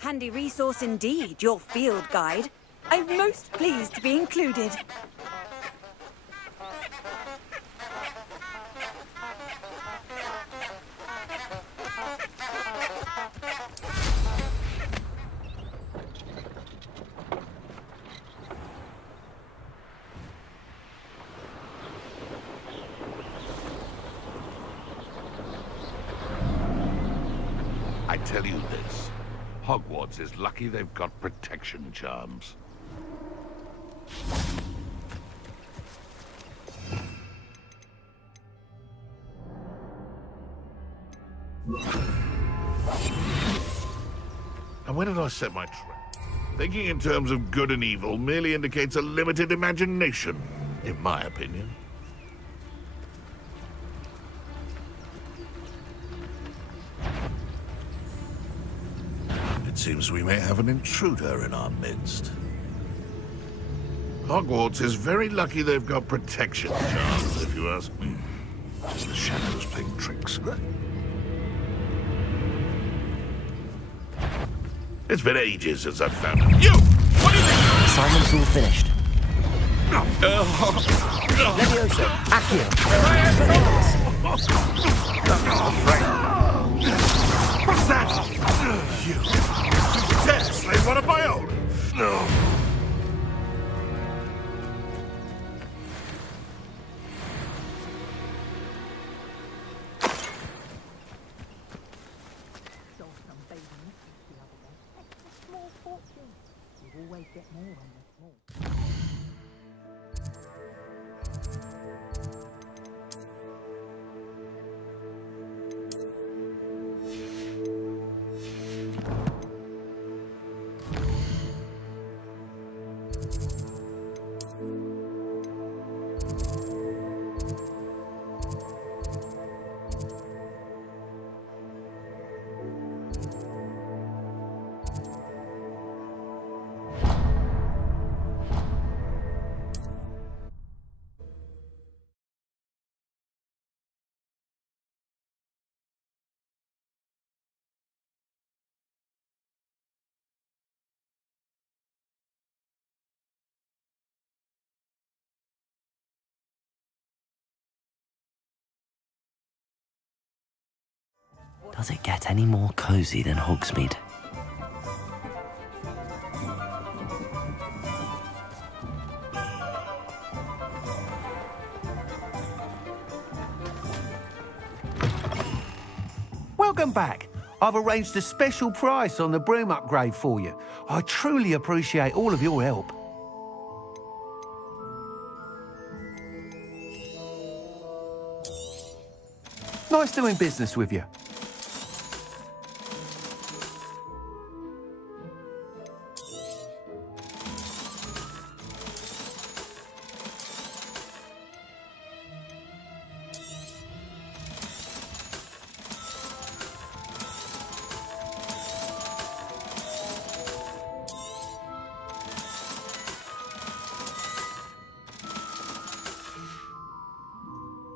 Handy resource indeed, your field guide. I'm most pleased to be included. I tell you this, Hogwarts is lucky they've got protection charms. And where did I set my trap? Thinking in terms of good and evil merely indicates a limited imagination, in my opinion. It seems we may have an intruder in our midst. Hogwarts is very lucky they've got protection charms, if you ask me. Just the shadows playing tricks. It's been ages since I've found him. You! What do you think? Assignment's all finished. Levioso, Accio. What's that? You dare slay one of my own? No. Does it get any more cozy than Hogsmeade? Welcome back. I've arranged a special price on the broom upgrade for you. I truly appreciate all of your help. Nice doing business with you.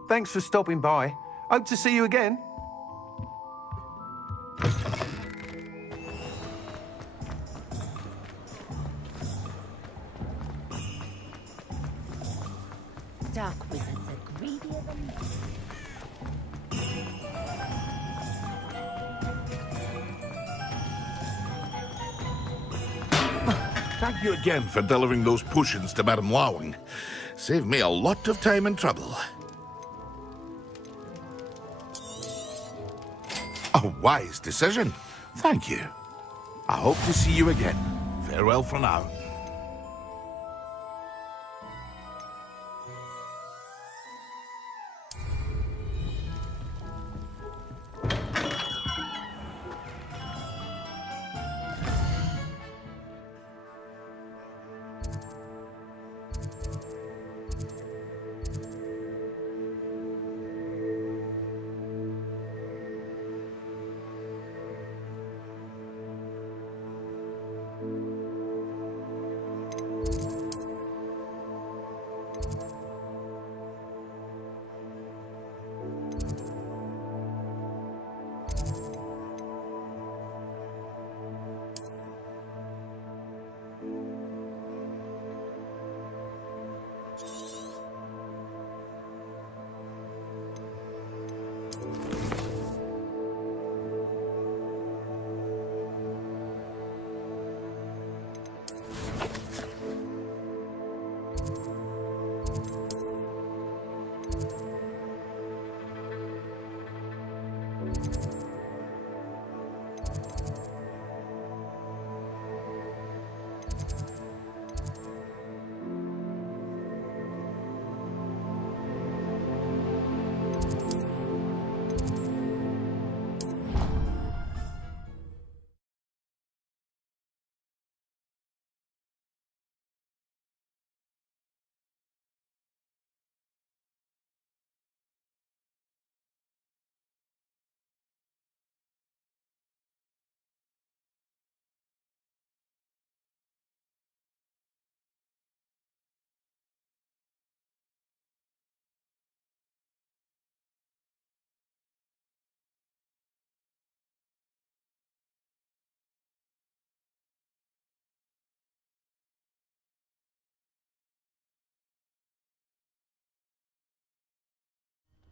Thanks for stopping by. Hope to see you again. Dark wizards are greedier than... Thank you again for delivering those potions to Madame Lawing. Saved me a lot of time and trouble. A wise decision. Thank you. I hope to see you again. Farewell for now.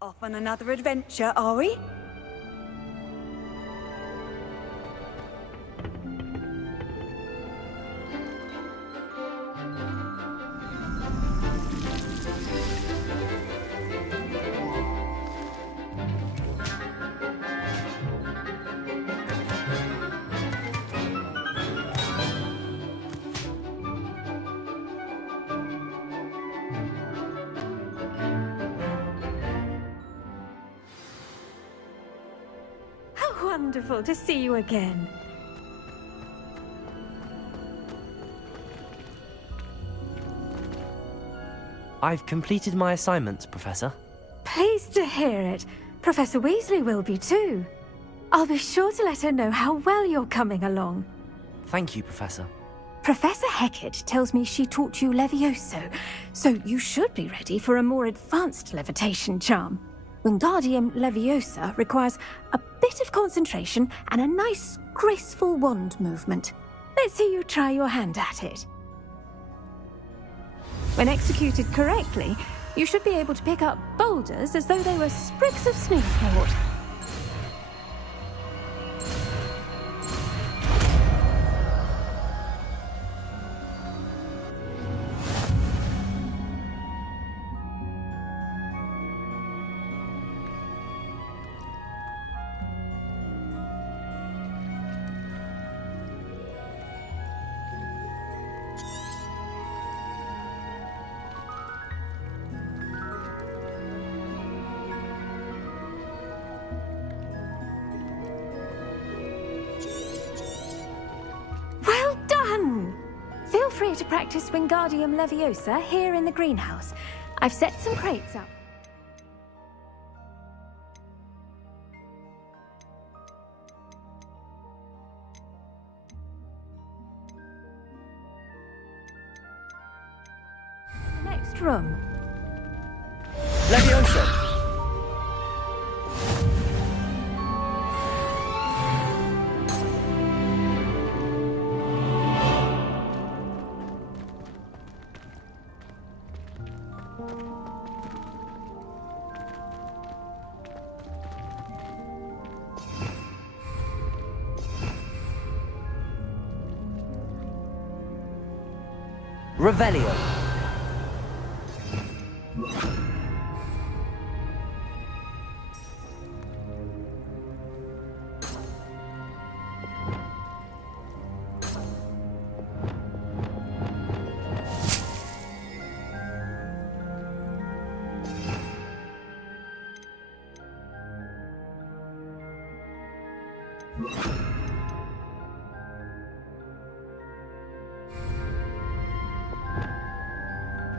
Off on another adventure, are we? Wonderful to see you again. I've completed my assignments, Professor. Pleased to hear it. Professor Weasley will be too. I'll be sure to let her know how well you're coming along. Thank you, Professor. Professor Hecat tells me she taught you Levioso, so you should be ready for a more advanced levitation charm. Wingardium Leviosa requires a bit of concentration and a nice, graceful wand movement. Let's see you try your hand at it. When executed correctly, you should be able to pick up boulders as though they were sprigs of sneezewort. Feel free to practice Wingardium Leviosa here in the greenhouse. I've set some crates up. The next room. Leviosa! Revelio.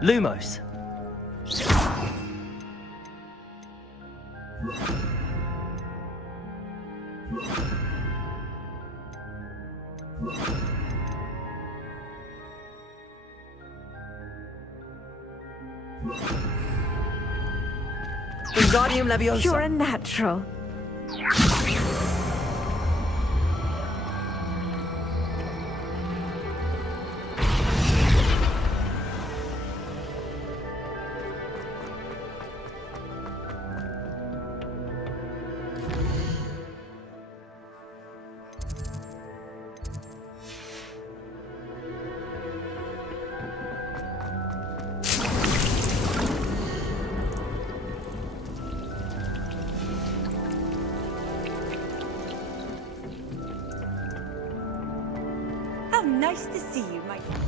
Lumos. Wingardium Leviosa. You're a natural. How nice to see you, my friend.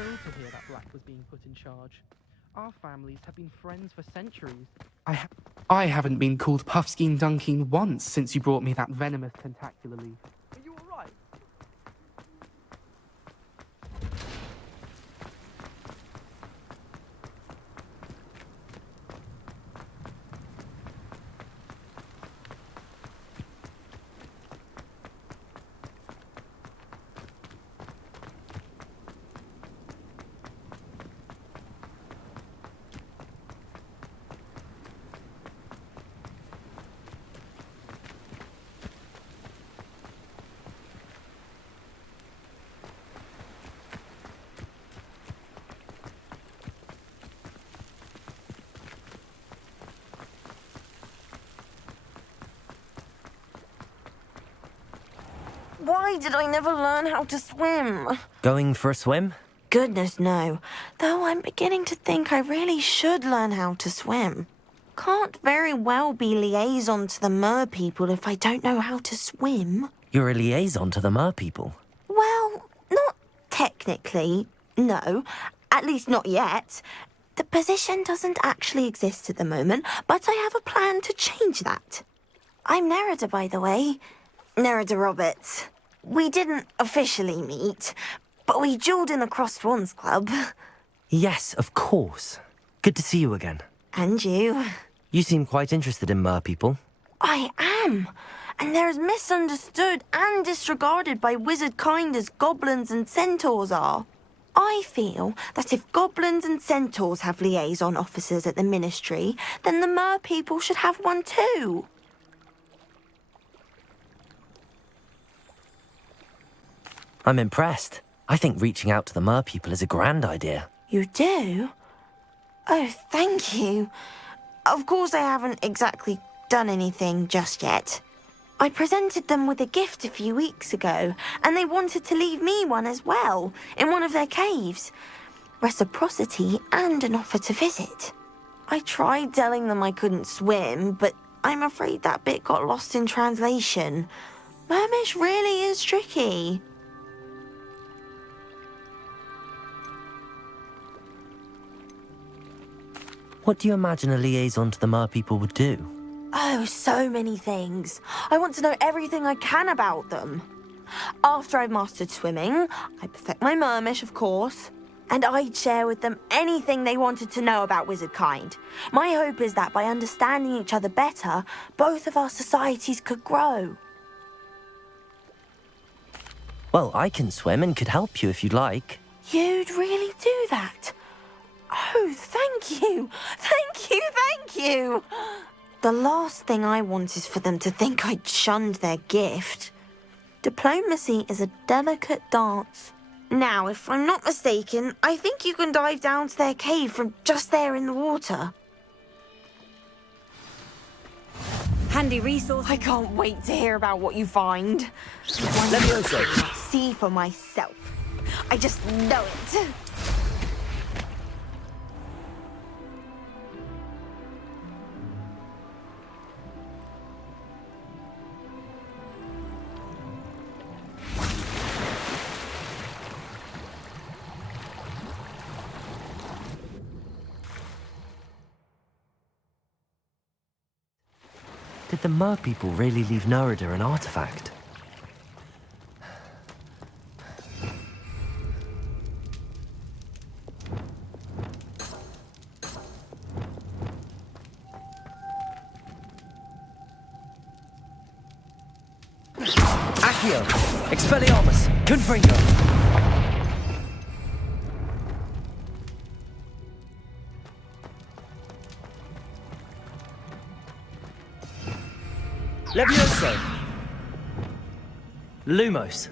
thrilled to hear that Black was being put in charge. Our families have been friends for centuries. I haven't been called Puffskein Dunkeen once since you brought me that venomous tentacular leaf. Are you alright? Why did I never learn how to swim? Going for a swim? Goodness, no. Though I'm beginning to think I really should learn how to swim. Can't very well be liaison to the mer people if I don't know how to swim. You're a liaison to the Mer people. Well, not technically, no. At least not yet. The position doesn't actually exist at the moment, but I have a plan to change that. I'm Nerida, by the way. Nerida Roberts. We didn't officially meet, but we duelled in the Crossed Swans Club. Yes, of course. Good to see you again. And you. You seem quite interested in Mer people. I am. And they're as misunderstood and disregarded by wizard kind as goblins and centaurs are. I feel that if goblins and centaurs have liaison officers at the Ministry, then the Mer people should have one too. I'm impressed. I think reaching out to the Mer people is a grand idea. You do? Oh, thank you. Of course I haven't exactly done anything just yet. I presented them with a gift a few weeks ago, and they wanted to leave me one as well, in one of their caves. Reciprocity and an offer to visit. I tried telling them I couldn't swim, but I'm afraid that bit got lost in translation. Mermish really is tricky. What do you imagine a liaison to the Mer people would do? Oh, so many things. I want to know everything I can about them. After I've mastered swimming, I perfect my mermish, of course, and I'd share with them anything they wanted to know about wizard kind. My hope is that by understanding each other better, both of our societies could grow. Well, I can swim and could help you if you'd like. You'd really do that? Oh, thank you! Thank you, thank you! The last thing I want is for them to think I'd shunned their gift. Diplomacy is a delicate dance. Now, if I'm not mistaken, I think you can dive down to their cave from just there in the water. Handy resource. I can't wait to hear about what you find. Let me also. See for myself. I just know it. Did the Mer people really leave Nerida an artifact? Accio! Expelliarmus! Confringo! Levioso! Lumos!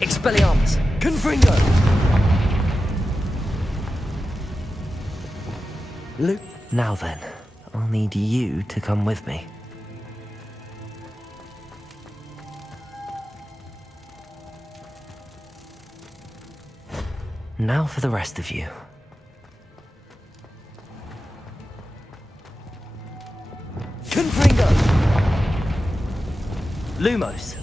Expelliarmus! Confringo! Now then, I'll need you to come with me. Now for the rest of you. Confringo! Lumos.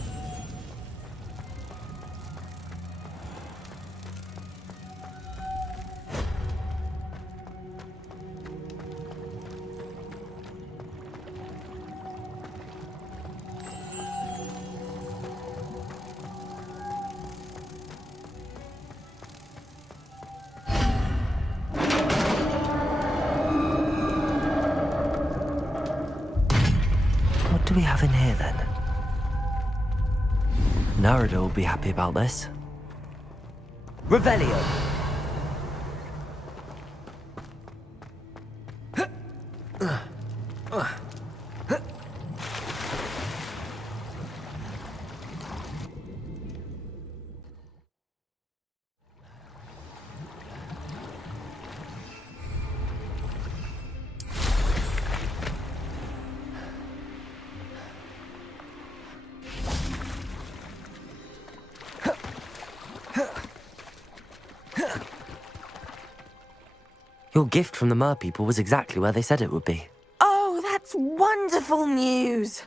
What do we have in here, then? Narada will be happy about this. Revelio! Your gift from the Mer people was exactly where they said it would be. Oh, that's wonderful news.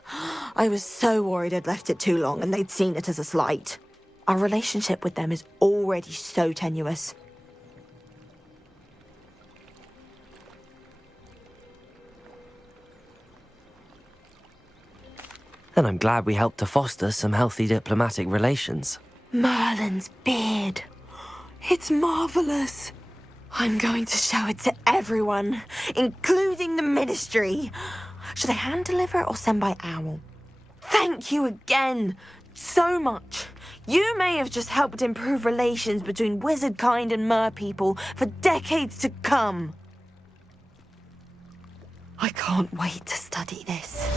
I was so worried I'd left it too long and they'd seen it as a slight. Our relationship with them is already so tenuous. Then I'm glad we helped to foster some healthy diplomatic relations. Merlin's beard. It's marvelous. I'm going to show it to everyone, including the Ministry. Should I hand deliver it or send by owl? Thank you again, so much. You may have just helped improve relations between wizard kind and mer people for decades to come. I can't wait to study this.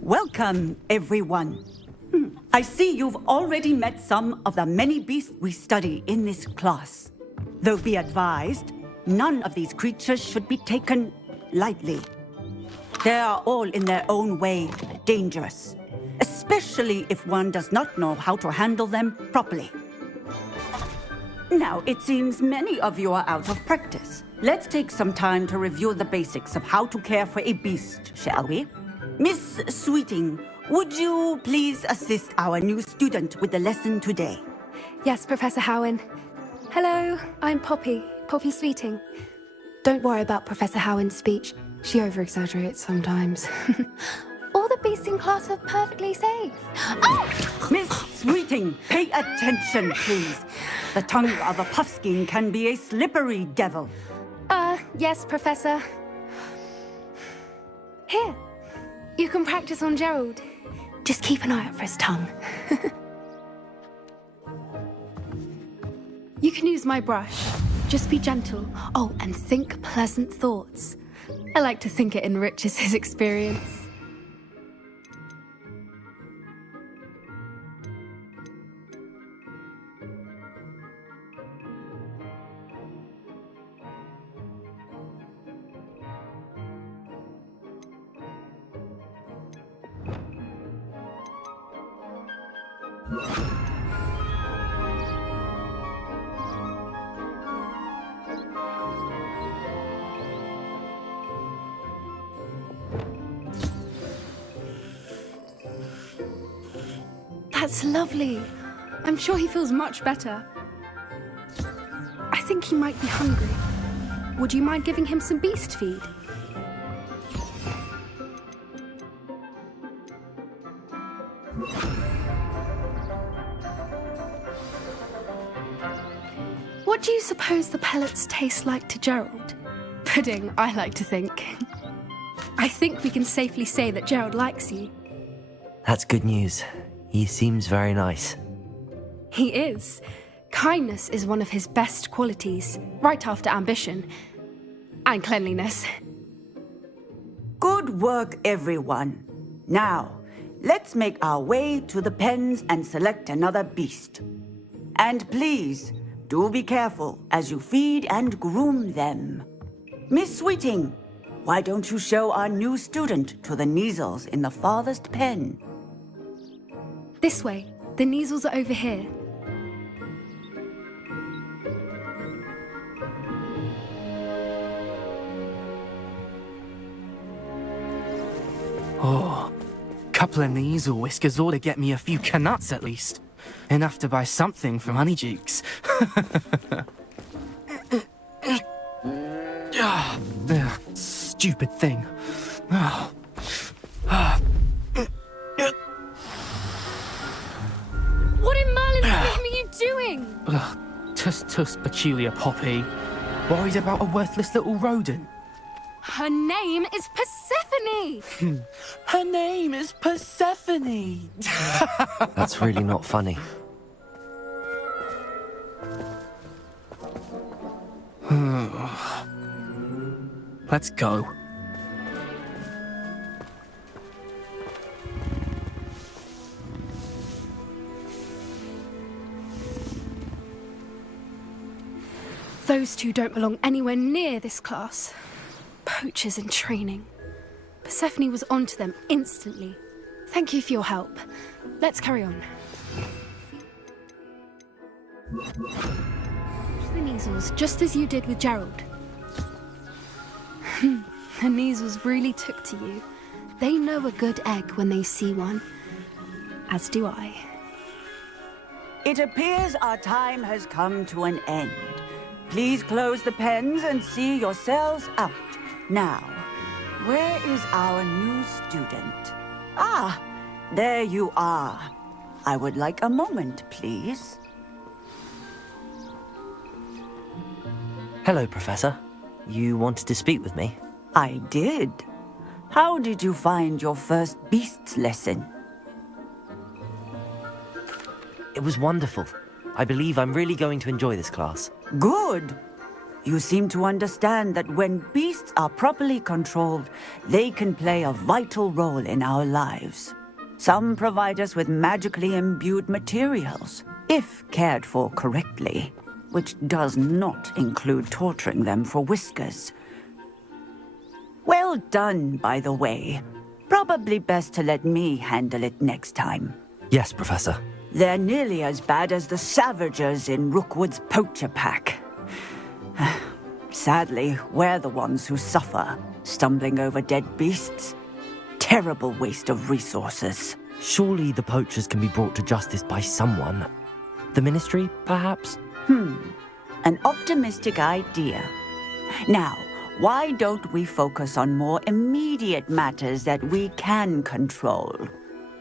Welcome, everyone. I see you've already met some of the many beasts we study in this class. Though be advised, none of these creatures should be taken lightly. They are all in their own way dangerous, especially if one does not know how to handle them properly. Now, it seems many of you are out of practice. Let's take some time to review the basics of how to care for a beast, shall we? Miss Sweeting, would you please assist our new student with the lesson today? Yes, Professor Howen. Hello, I'm Poppy Sweeting. Don't worry about Professor Howen's speech. She over-exaggerates sometimes. All the beasts in class are perfectly safe. Oh! Miss Sweeting, pay attention, please. The tongue of a puffskein can be a slippery devil. Yes, Professor. Here, you can practice on Gerald. Just keep an eye out for his tongue. You can use my brush. Just be gentle. Oh, and think pleasant thoughts. I like to think it enriches his experience. That's lovely. I'm sure he feels much better. I think he might be hungry. Would you mind giving him some beast feed? What do you suppose the pellets taste like to Gerald? Pudding, I like to think. I think we can safely say that Gerald likes you. That's good news. He seems very nice. He is. Kindness is one of his best qualities, right after ambition. And cleanliness. Good work, everyone. Now, let's make our way to the pens and select another beast. And please, do be careful as you feed and groom them. Miss Sweeting, why don't you show our new student to the Neasels in the farthest pen? This way. The Neasels are over here. Oh, couple of Neasel whiskers ought to get me a few canuts at least. Enough to buy something from Honeydukes. Stupid thing. What in Merlin's name are you doing? Tuss, peculiar Poppy. Worried about a worthless little rodent. Her name is Persephone! Her name is Persephone! That's really not funny. Let's go. Those two don't belong anywhere near this class. Poachers in training. Persephone was onto them instantly. Thank you for your help. Let's carry on. To the Neasels, just as you did with Gerald. The Neasels really took to you. They know a good egg when they see one. As do I. It appears our time has come to an end. Please close the pens and see yourselves out. Now, where is our new student? Ah, there you are. I would like a moment, please. Hello, Professor. You wanted to speak with me? I did. How did you find your first beasts lesson? It was wonderful. I believe I'm really going to enjoy this class. Good. You seem to understand that when beasts are properly controlled, they can play a vital role in our lives. Some provide us with magically imbued materials, if cared for correctly, which does not include torturing them for whiskers. Well done, by the way. Probably best to let me handle it next time. Yes, Professor. They're nearly as bad as the Savagers in Rookwood's poacher pack. Sadly, we're the ones who suffer, stumbling over dead beasts. Terrible waste of resources. Surely the poachers can be brought to justice by someone. The Ministry, perhaps? An optimistic idea. Now, why don't we focus on more immediate matters that we can control?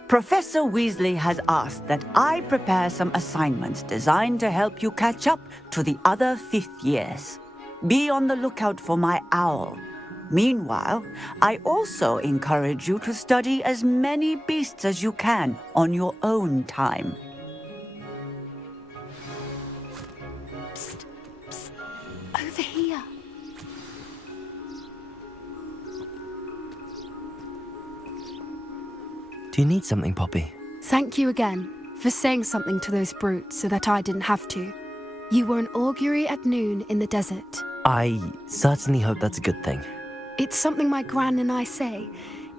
Professor Weasley has asked that I prepare some assignments designed to help you catch up to the other 5th years. Be on the lookout for my owl. Meanwhile, I also encourage you to study as many beasts as you can on your own time. Psst, psst, over here. Do you need something, Poppy? Thank you again for saying something to those brutes so that I didn't have to. You were an augury at noon in the desert. I certainly hope that's a good thing. It's something my gran and I say.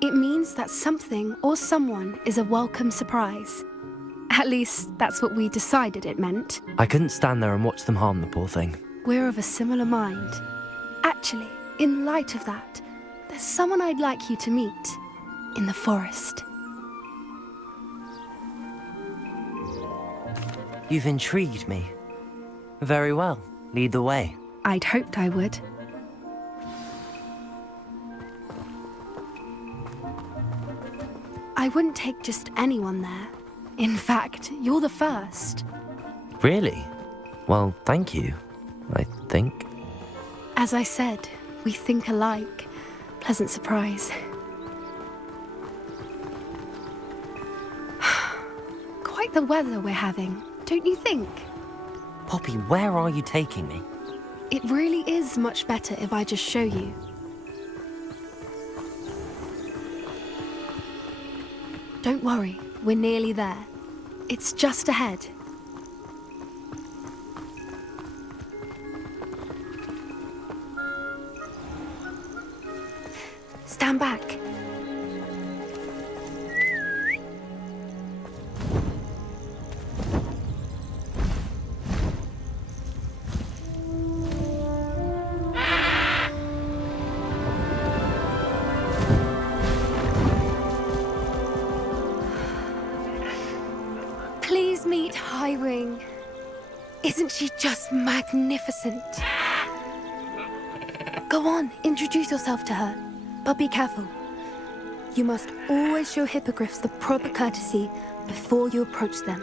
It means that something or someone is a welcome surprise. At least, that's what we decided it meant. I couldn't stand there and watch them harm the poor thing. We're of a similar mind. Actually, in light of that, there's someone I'd like you to meet in the forest. You've intrigued me. Very well. Lead the way. I'd hoped I would. I wouldn't take just anyone there. In fact, you're the first. Really? Well, thank you, I think. As I said, we think alike. Pleasant surprise. Quite the weather we're having, don't you think? Poppy, where are you taking me? It really is much better if I just show you. Don't worry, we're nearly there. It's just ahead. Stand back. Please meet Highwing. Isn't she just magnificent? Go on, introduce yourself to her. But be careful. You must always show hippogriffs the proper courtesy before you approach them.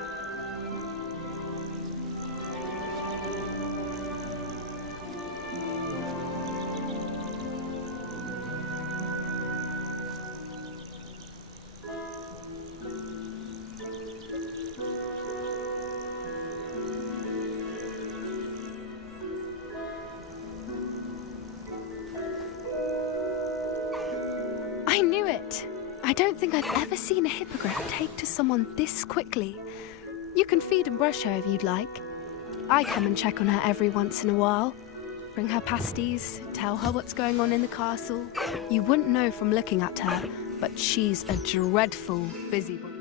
I knew it! I don't think I've ever seen a hippogriff take to someone this quickly. You can feed and brush her if you'd like. I come and check on her every once in a while. Bring her pasties, tell her what's going on in the castle. You wouldn't know from looking at her, but she's a dreadful busybody.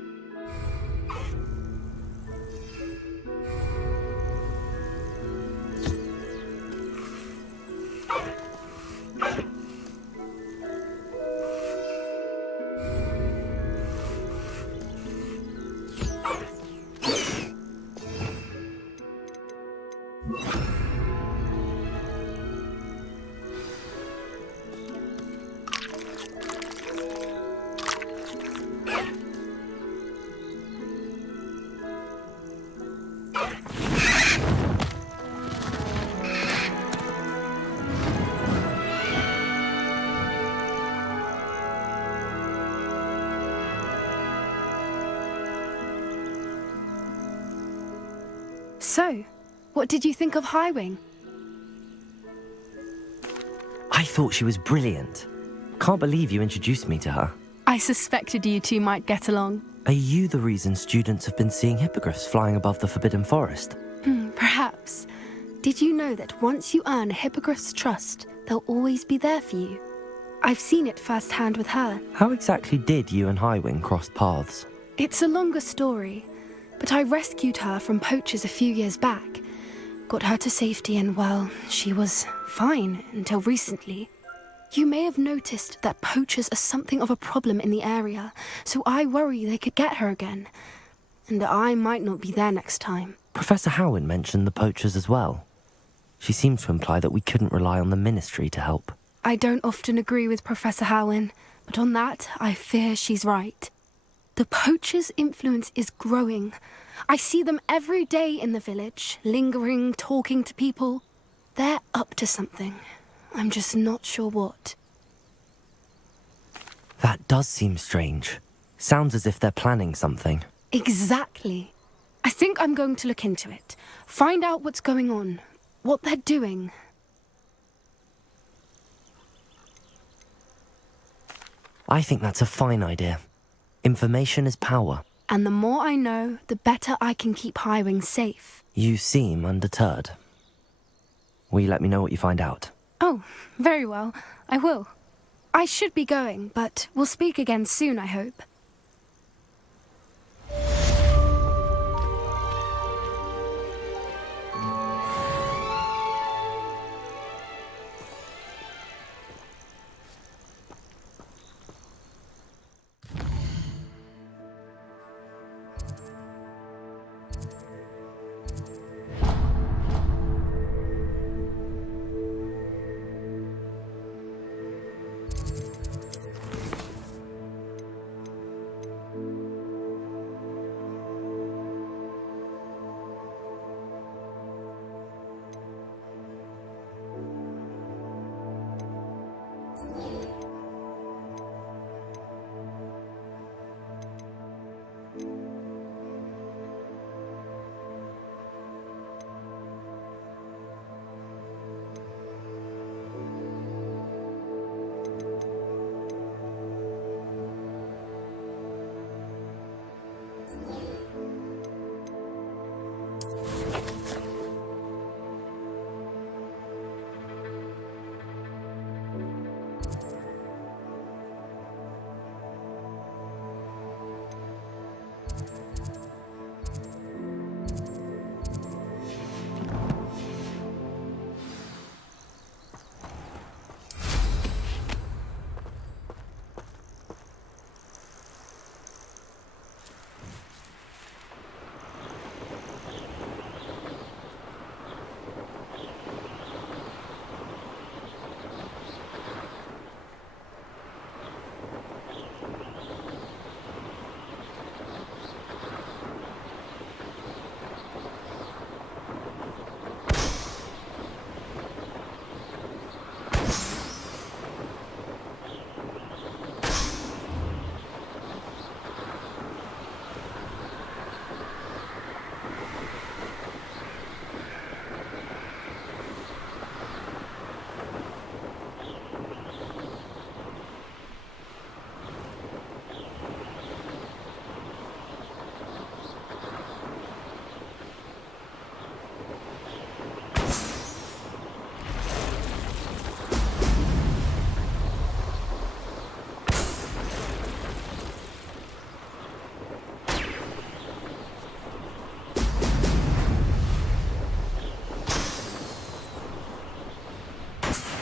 So, what did you think of Highwing? I thought she was brilliant. Can't believe you introduced me to her. I suspected you two might get along. Are you the reason students have been seeing hippogriffs flying above the Forbidden Forest? Perhaps. Did you know that once you earn a hippogriff's trust, they'll always be there for you? I've seen it firsthand with her. How exactly did you and Highwing cross paths? It's a longer story, but I rescued her from poachers a few years back. Got her to safety and, well, she was fine until recently. You may have noticed that poachers are something of a problem in the area, so I worry they could get her again. And I might not be there next time. Professor Howin mentioned the poachers as well. She seemed to imply that we couldn't rely on the Ministry to help. I don't often agree with Professor Howin, but on that, I fear she's right. The poachers' influence is growing. I see them every day in the village, lingering, talking to people. They're up to something. I'm just not sure what. That does seem strange. Sounds as if they're planning something. Exactly. I think I'm going to look into it. Find out what's going on, what they're doing. I think that's a fine idea. Information is power. And the more I know, the better I can keep Highwing safe. You seem undeterred. Will you let me know what you find out? Oh, very well. I will. I should be going, but we'll speak again soon, I hope.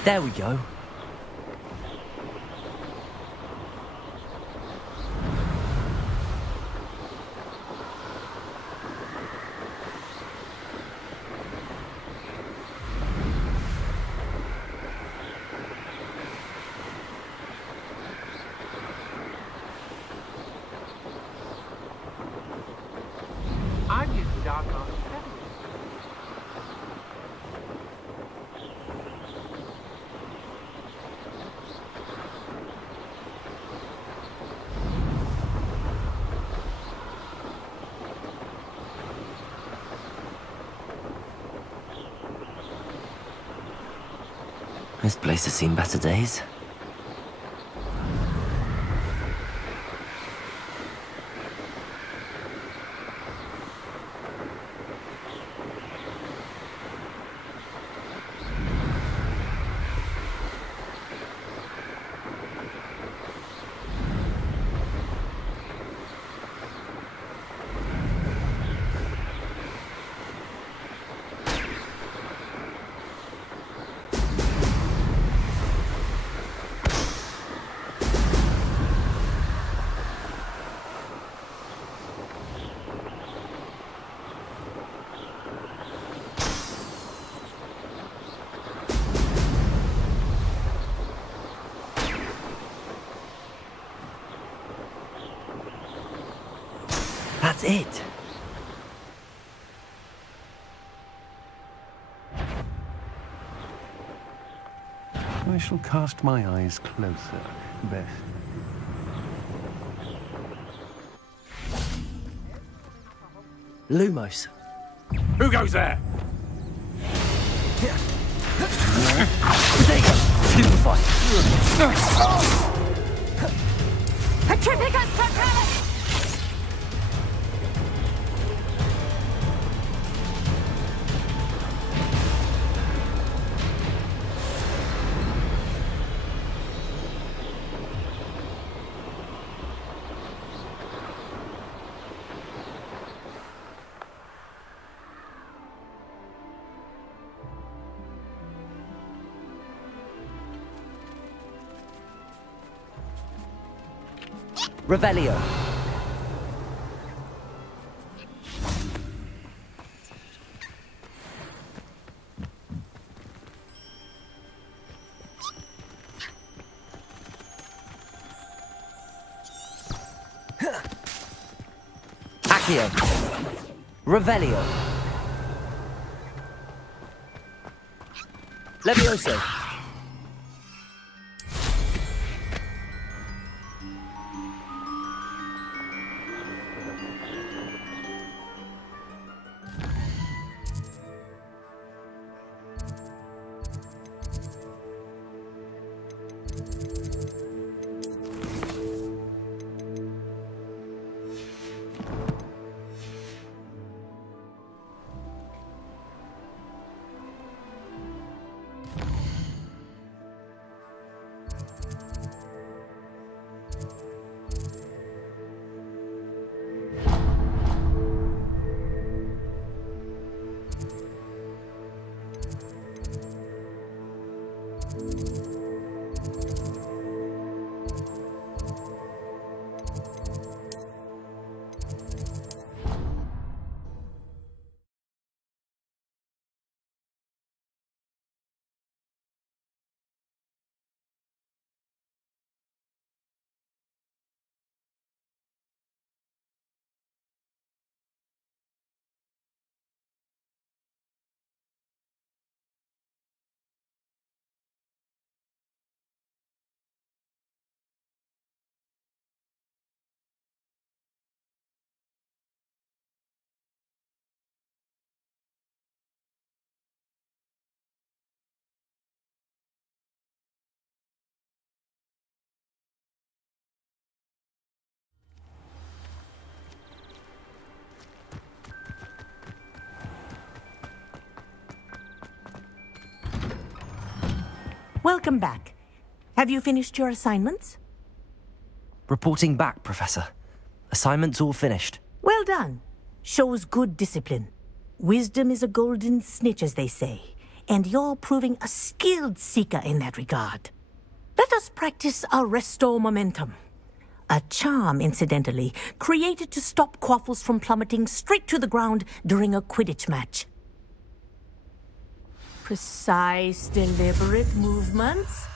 There we go. I'm used to dark arts. This place has seen better days. That's it. I shall cast my eyes closer, best. Lumos. Who goes there? Caretaker! Stupefy! Petrificus Totalis! Revelio. Accio. Revelio. Levioso. Welcome back. Have you finished your assignments? Reporting back, Professor. Assignments all finished. Well done. Shows good discipline. Wisdom is a golden snitch, as they say. and you're proving a skilled seeker in that regard. Let us practice our Restore Momentum. A charm, incidentally, created to stop quaffles from plummeting straight to the ground during a Quidditch match. Precise, deliberate movements.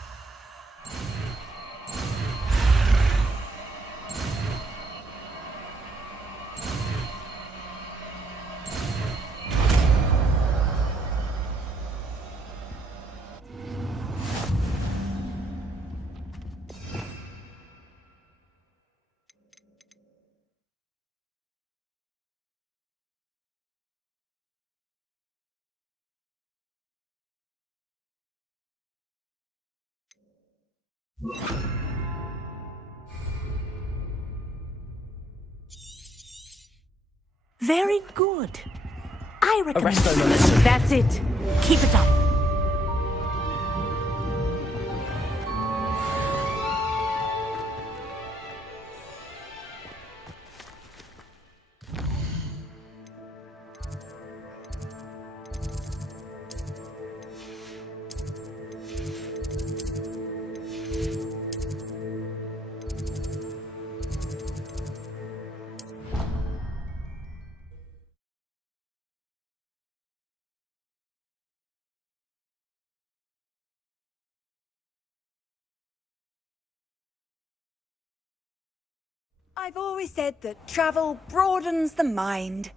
Very good. I recommend... That's it. Keep it up. I've always said that travel broadens the mind.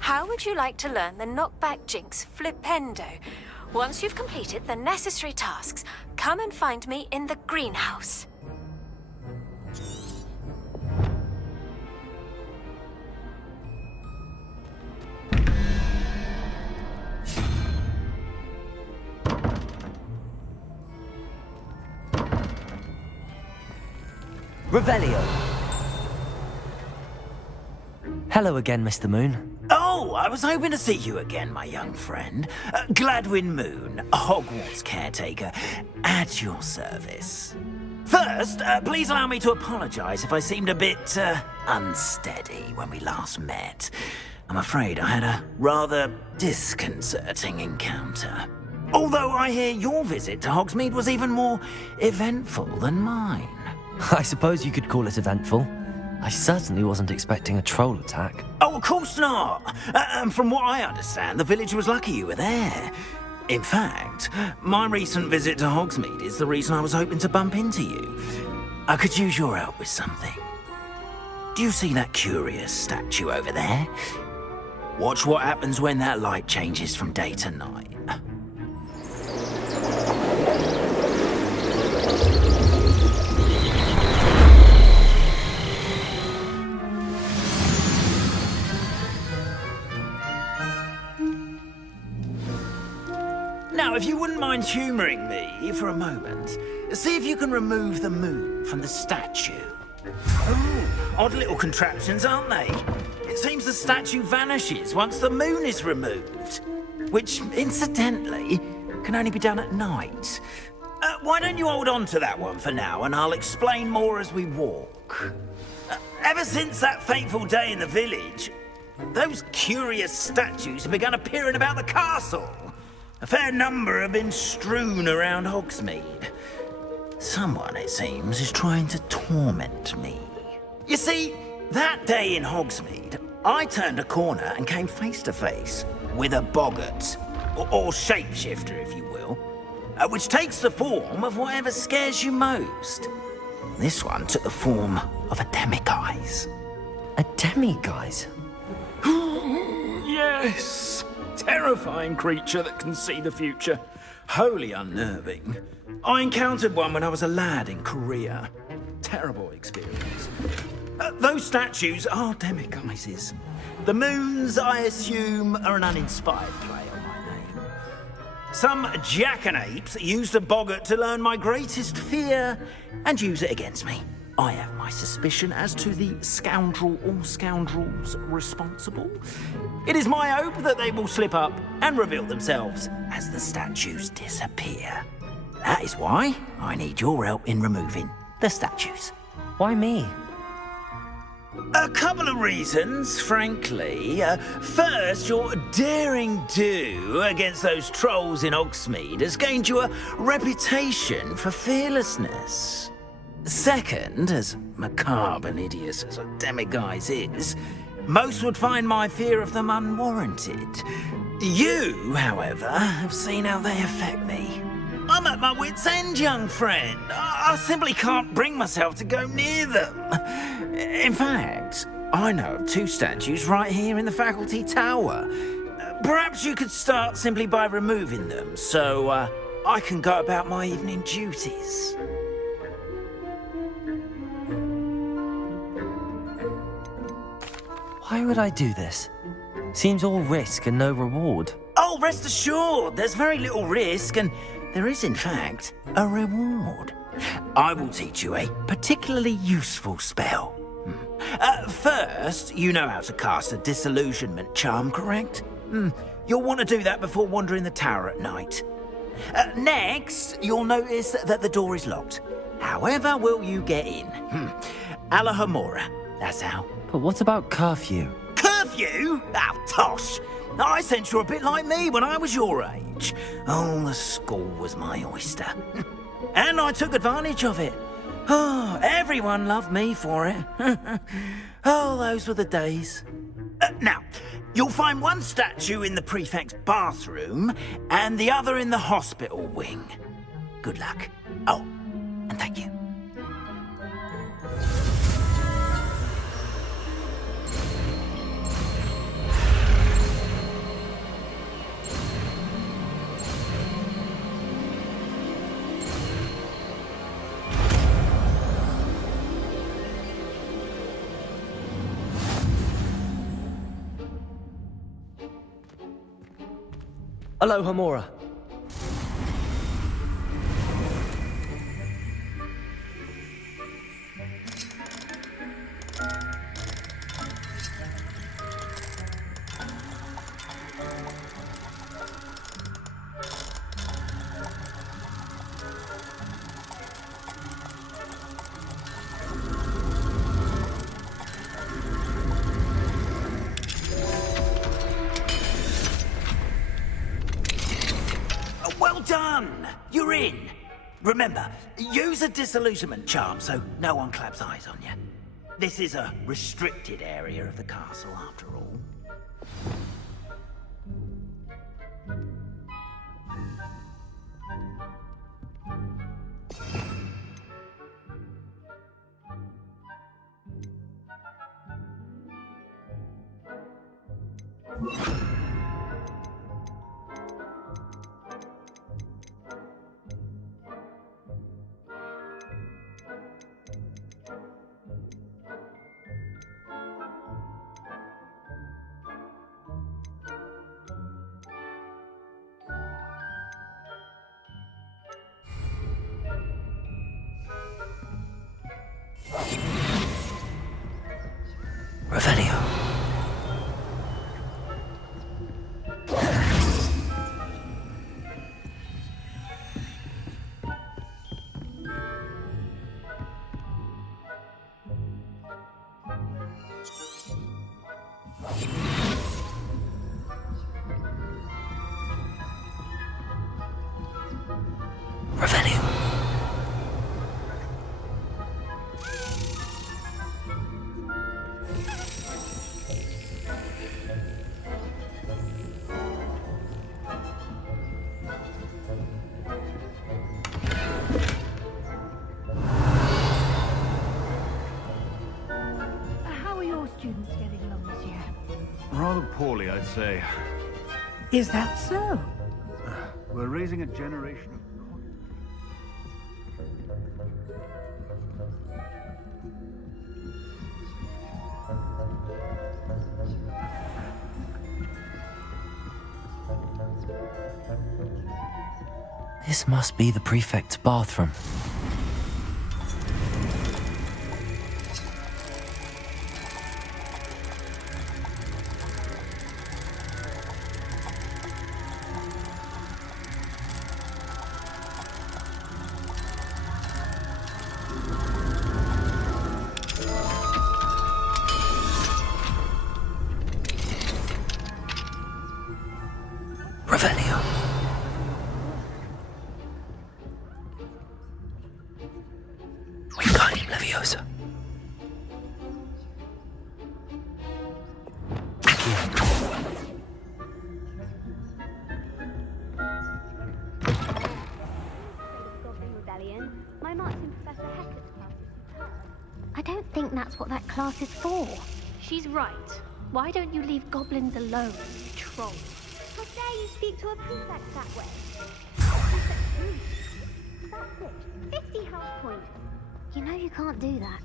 How would you like to learn the knockback jinx Flipendo? Once you've completed the necessary tasks, come and find me in the greenhouse. Revelio. Hello again, Mr. Moon. Oh, I was hoping to see you again, my young friend. Gladwin Moon, Hogwarts Caretaker, at your service. First, please allow me to apologize if I seemed a bit, unsteady when we last met. I'm afraid I had a rather disconcerting encounter. Although I hear your visit to Hogsmeade was even more eventful than mine. I suppose you could call it eventful. I certainly wasn't expecting a troll attack. Oh, of course not. From what I understand, the village was lucky you were there. In fact, my recent visit to Hogsmeade is the reason I was hoping to bump into you. I could use your help with something. Do you see that curious statue over there? Watch what happens when that light changes from day to night. Now, if you wouldn't mind humouring me for a moment, see if you can remove the moon from the statue. Oh, odd little contraptions, aren't they? It seems the statue vanishes once the moon is removed, which, incidentally, can only be done at night. Why don't you hold on to that one for now, and I'll explain more as we walk. Ever since that fateful day in the village, Those curious statues have begun appearing about the castle. A fair number have been strewn around Hogsmeade. Someone, it seems, is trying to torment me. You see, that day in Hogsmeade, I turned a corner and came face to face with a boggart, or shapeshifter, if you will, which takes the form of whatever scares you most. This one took the form of a demiguise. A demiguise? Yes! Terrifying creature that can see the future. Wholly unnerving. I encountered one when I was a lad in Korea. Terrible experience. Those statues are demiguises. The moons, I assume, are an uninspired play on my name. Some jackanapes used a boggart to learn my greatest fear and use it against me. I have my suspicion as to the scoundrel or scoundrels responsible. It is my hope that they will slip up and reveal themselves as the statues disappear. That is why I need your help in removing the statues. Why me? A couple of reasons, frankly. First, your daring do against those trolls in Hogsmeade has gained you a reputation for fearlessness. Second, as macabre and hideous as a demiguise is, most would find my fear of them unwarranted. You, however, have seen how they affect me. I'm at my wit's end, young friend. I simply can't bring myself to go near them. In fact, I know of 2 statues right here in the faculty tower. Perhaps you could start simply by removing them, so I can go about my evening duties. Why would I do this? Seems all risk and no reward. Oh, rest assured, there's very little risk, and there is, in fact, a reward. I will teach you a particularly useful spell. First, you know how to cast a disillusionment charm, correct? You'll want to do that before wandering the tower at night. Next, you'll notice that the door is locked. However will you get in? Alahomora, that's how. But what about curfew? Curfew? Oh, tosh! I sense you're a bit like me when I was your age. Oh, the school was my oyster. And I took advantage of it. Oh, everyone loved me for it. Oh, those were the days. Now, you'll find one statue in the prefect's bathroom and the other in the hospital wing. Good luck. Oh, and thank you. Alohomora. Well done! You're in. Remember, use a disillusionment charm so no one claps eyes on you. This is a restricted area of the castle, after all. Revelio. Revelio. How are your students getting along this year? Rather poorly, I'd say. Is that so? We're raising a generation of... This must be the prefect's bathroom. Revelio. Wingardium Leviosa. Goblin Rebellion. My Martin Professor Hector's class is superb. I don't think that's what that class is for. She's right. Why don't you leave goblins alone, you troll? How dare you speak to a prefect that way? Prefect who? That's it. 50 health points. You know you can't do that.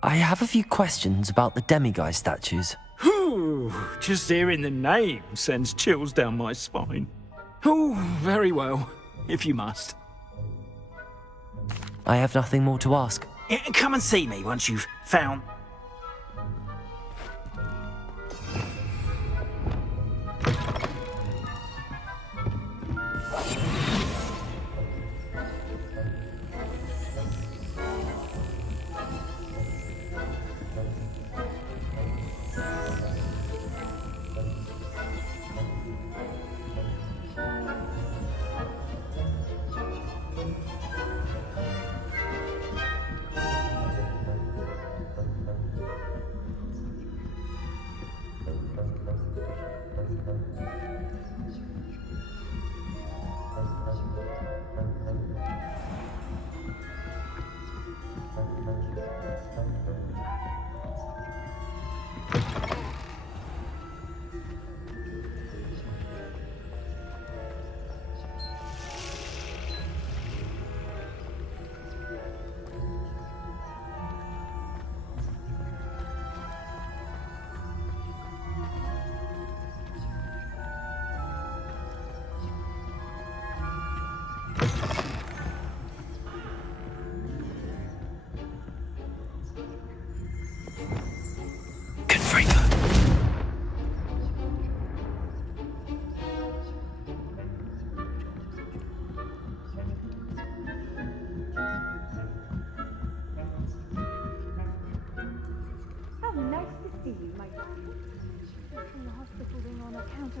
I have a few questions about the demiguise statues. Whew, just hearing the name sends chills down my spine. Oh, very well, if you must. I have nothing more to ask. Come and see me once you've found...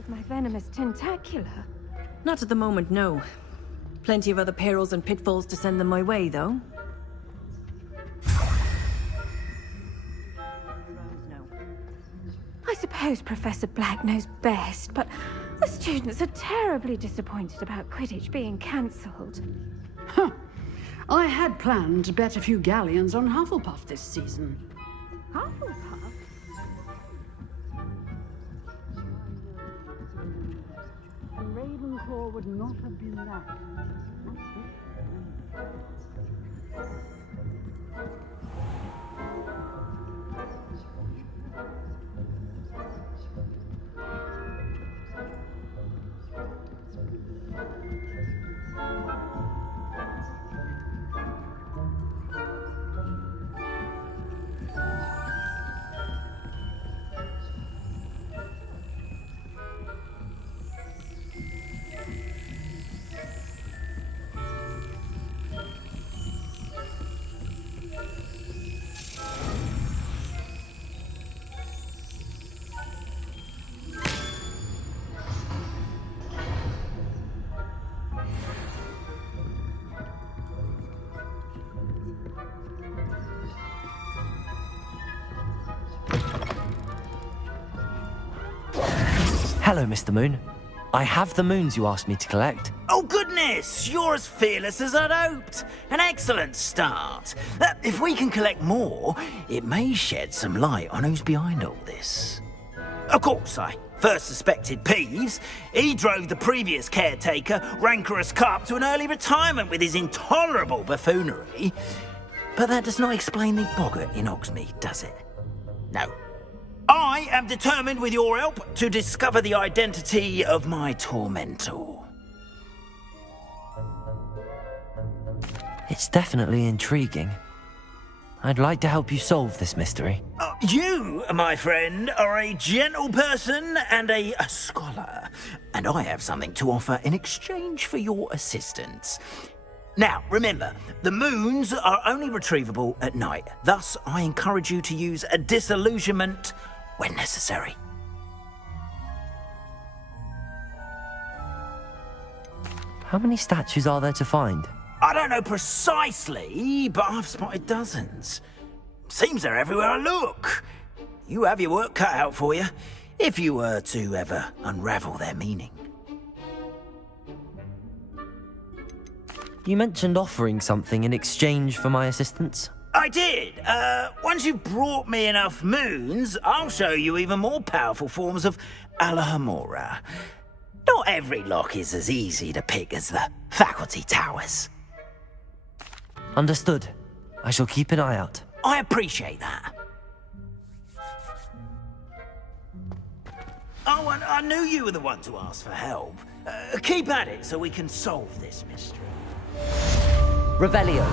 My venomous tentacular. Not at the moment, no. Plenty of other perils and pitfalls to send them my way, though. suppose Professor Black knows best, but the students are terribly disappointed about Quidditch being cancelled. Huh. I had planned to bet a few galleons on Hufflepuff this season. Hufflepuff? Ravenclaw would not have been that. Hello, Mr. Moon. I have the moons you asked me to collect. Oh, goodness! You're as fearless as I'd hoped. An excellent start. If we can collect more, it may shed some light on who's behind all this. Of course, I first suspected Peeves. He drove the previous caretaker, rancorous Carp, to an early retirement with his intolerable buffoonery. But that does not explain the boggart in Hogsmeade, does it? No. I am determined, with your help, to discover the identity of my tormentor. It's definitely intriguing. I'd like to help you solve this mystery. You, my friend, are a gentle person and a scholar, and I have something to offer in exchange for your assistance. Now, remember, the moons are only retrievable at night. Thus, I encourage you to use a disillusionment when necessary. How many statues are there to find? I don't know precisely, but I've spotted dozens. Seems they're everywhere I look. You have your work cut out for you, if you were to ever unravel their meaning. You mentioned offering something in exchange for my assistance. I did. Once you've brought me enough moons, I'll show you even more powerful forms of Alohomora. Not every lock is as easy to pick as the faculty towers. Understood. I shall keep an eye out. I appreciate that. Oh, and I knew you were the one to ask for help. Keep at it so we can solve this mystery. Revelio.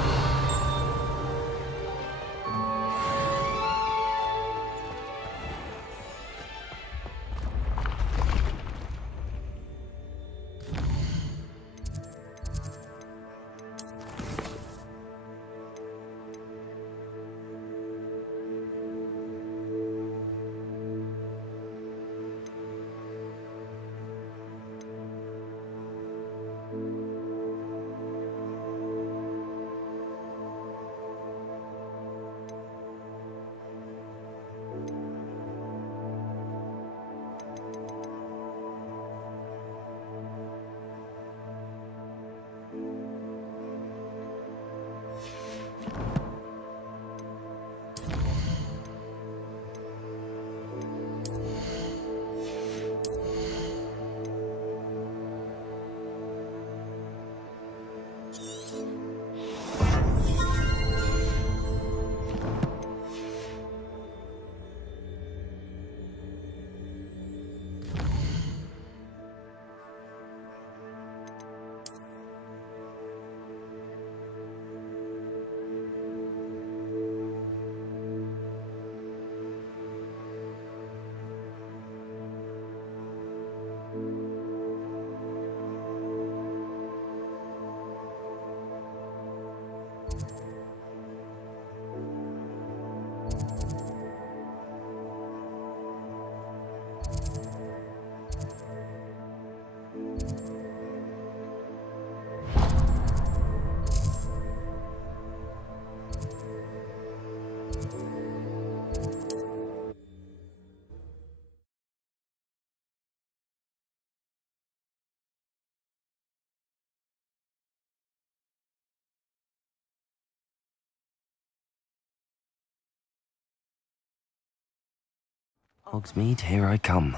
Hogsmeade, here I come.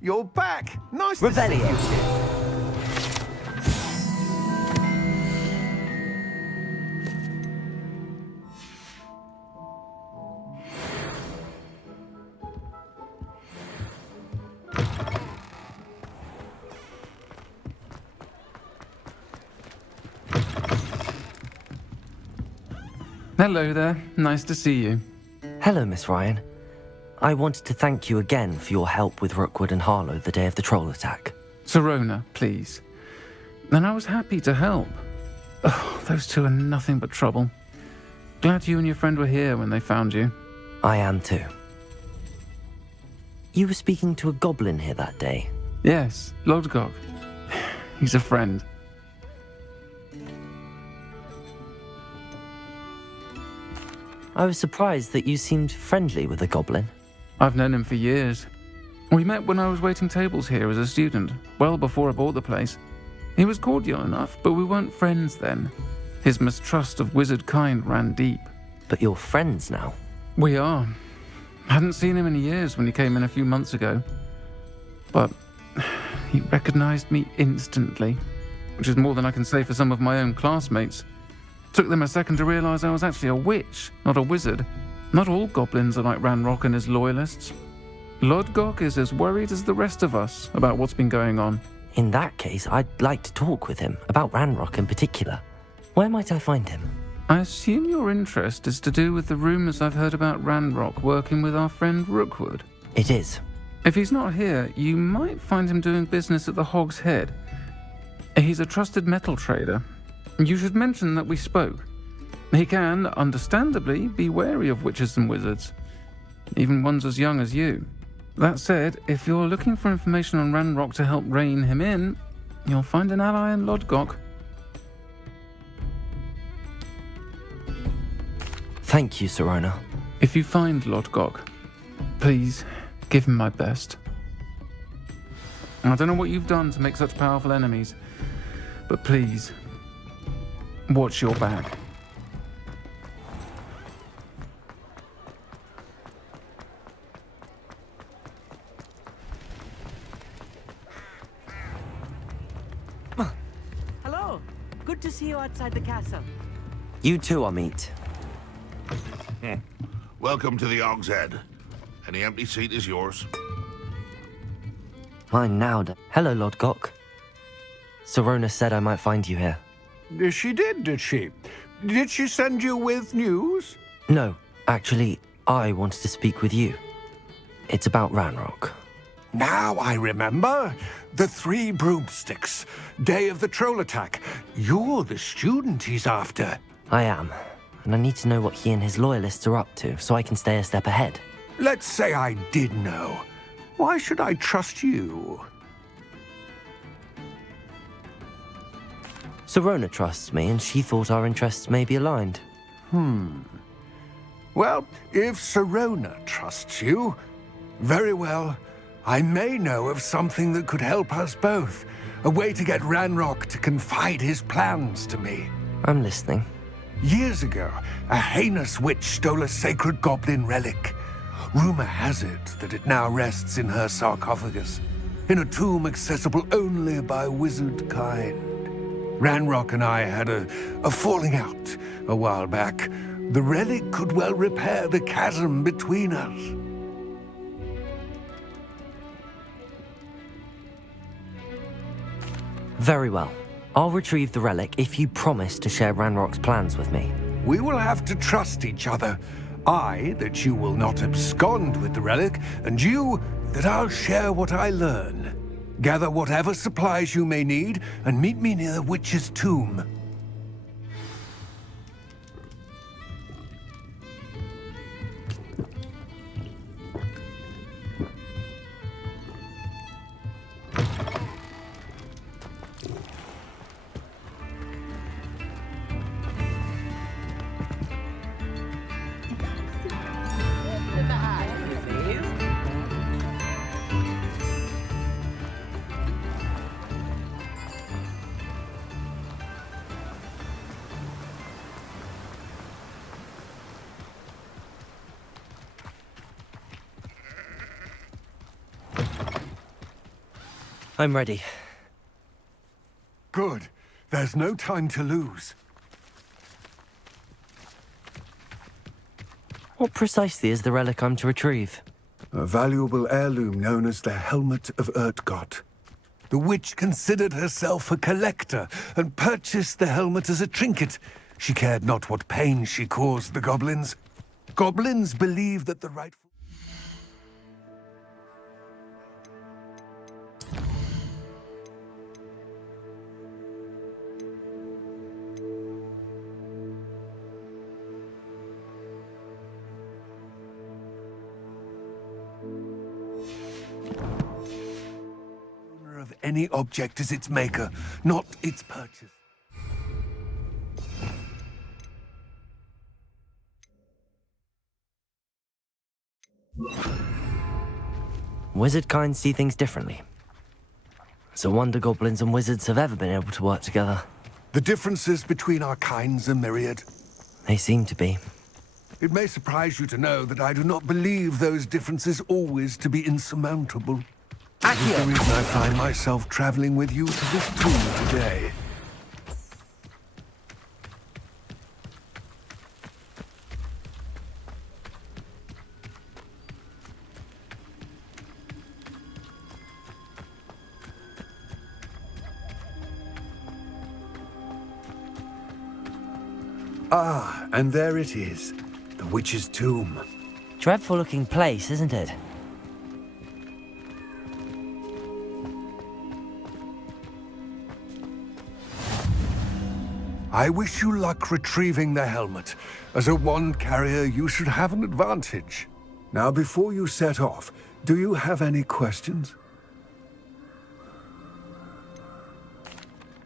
You're back! Nice to Revelio. see you. Hello there. Nice to see you. Hello, Miss Ryan. I wanted to thank you again for your help with Rookwood and Harlow the day of the troll attack. Sirona, please. And I was happy to help. Oh, those two are nothing but trouble. Glad you and your friend were here when they found you. I am too. You were speaking to a goblin here that day. Yes, Lodgok. He's a friend. I was surprised that you seemed friendly with a goblin. I've known him for years. We met when I was waiting tables here as a student, well before I bought the place. He was cordial enough, but we weren't friends then. His mistrust of wizard kind ran deep. But you're friends now? We are. Hadn't seen him in years when he came in a few months ago. But he recognized me instantly, which is more than I can say for some of my own classmates. Took them a second to realize I was actually a witch, not a wizard. Not all goblins are like Ranrock and his loyalists. Lodgok is as worried as the rest of us about what's been going on. In that case, I'd like to talk with him, about Ranrock in particular. Where might I find him? I assume your interest is to do with the rumors I've heard about Ranrock working with our friend Rookwood. It is. If he's not here, you might find him doing business at the Hog's Head. He's a trusted metal trader. You should mention that we spoke. He can, understandably, be wary of witches and wizards, even ones as young as you. That said, if you're looking for information on Ranrock to help rein him in, you'll find an ally in Lodgok. Thank you, Sirona. If you find Lodgok, please give him my best. I don't know what you've done to make such powerful enemies, but please, watch your back. Hello. Good to see you outside the castle. You too, Amit. Welcome to the Hog's Head. Any empty seat is yours. Mine now. Hello, Lodgok. Sirona said I might find you here. She did she? Did she send you with news? No, actually, I wanted to speak with you. It's about Ranrock. Now I remember. The 3 broomsticks. Day of the troll attack. You're the student he's after. I am, and I need to know what he and his loyalists are up to so I can stay a step ahead. Let's say I did know. Why should I trust you? Sirona trusts me, and she thought our interests may be aligned. Well, if Sirona trusts you, very well. I may know of something that could help us both. A way to get Ranrock to confide his plans to me. I'm listening. Years ago, a heinous witch stole a sacred goblin relic. Rumor has it that it now rests in her sarcophagus, in a tomb accessible only by wizard kind. Ranrock and I had a falling out a while back. The relic could well repair the chasm between us. Very well. I'll retrieve the relic if you promise to share Ranrock's plans with me. We will have to trust each other. I, that you will not abscond with the relic, and you, that I'll share what I learn. Gather whatever supplies you may need, and meet me near the witch's tomb. I'm ready. Good. There's no time to lose. What precisely is the relic I'm to retrieve? A valuable heirloom known as the Helmet of Urtkot. The witch considered herself a collector and purchased the helmet as a trinket. She cared not what pain she caused the goblins. Goblins believe that the rightful... of any object is its maker, not its purchase. Wizard kind see things differently. It's a wonder goblins and wizards have ever been able to work together. The differences between our kinds are myriad. They seem to be. It may surprise you to know that I do not believe those differences always to be insurmountable. That is the reason I find myself traveling with you to this tomb today. Ah, and there it is. The witch's tomb. Dreadful looking place, isn't it? I wish you luck retrieving the helmet. As a wand carrier, you should have an advantage. Now, before you set off, do you have any questions?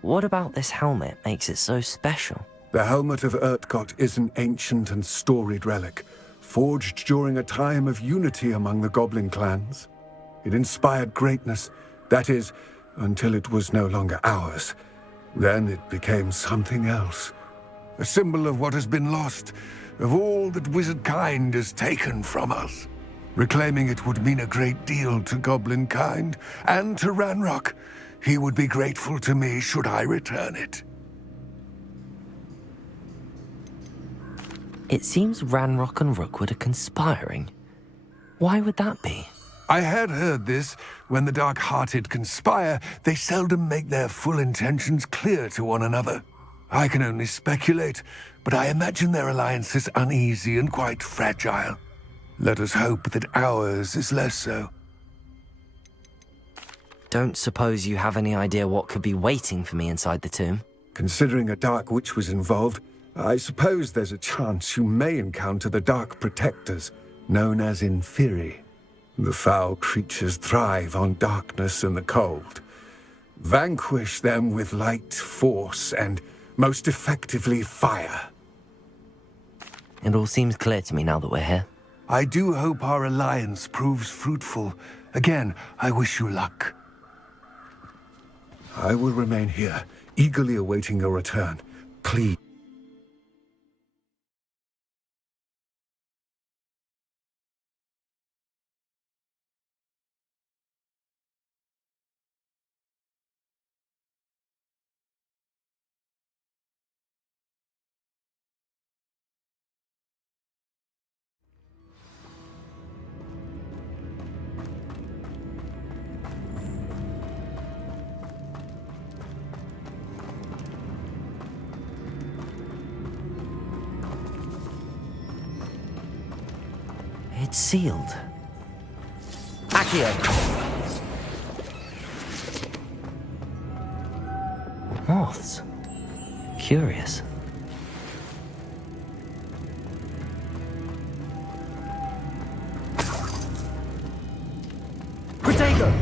What about this helmet makes it so special? The Helmet of Urtkot is an ancient and storied relic, forged during a time of unity among the goblin clans. It inspired greatness, that is, until it was no longer ours. Then it became something else. A symbol of what has been lost, of all that wizard kind has taken from us. Reclaiming it would mean a great deal to goblin kind, and to Ranrock. He would be grateful to me should I return it. It seems Ranrock and Rookwood are conspiring. Why would that be? I had heard this. When the dark-hearted conspire, they seldom make their full intentions clear to one another. I can only speculate, but I imagine their alliance is uneasy and quite fragile. Let us hope that ours is less so. Don't suppose you have any idea what could be waiting for me inside the tomb? Considering a dark witch was involved, I suppose there's a chance you may encounter the Dark Protectors, known as Inferi. The foul creatures thrive on darkness and the cold. Vanquish them with light, force, and most effectively fire. It all seems clear to me now that we're here. I do hope our alliance proves fruitful. Again, I wish you luck. I will remain here, eagerly awaiting your return. Please. It's sealed. Accio! Moths. Curious. Caretaker!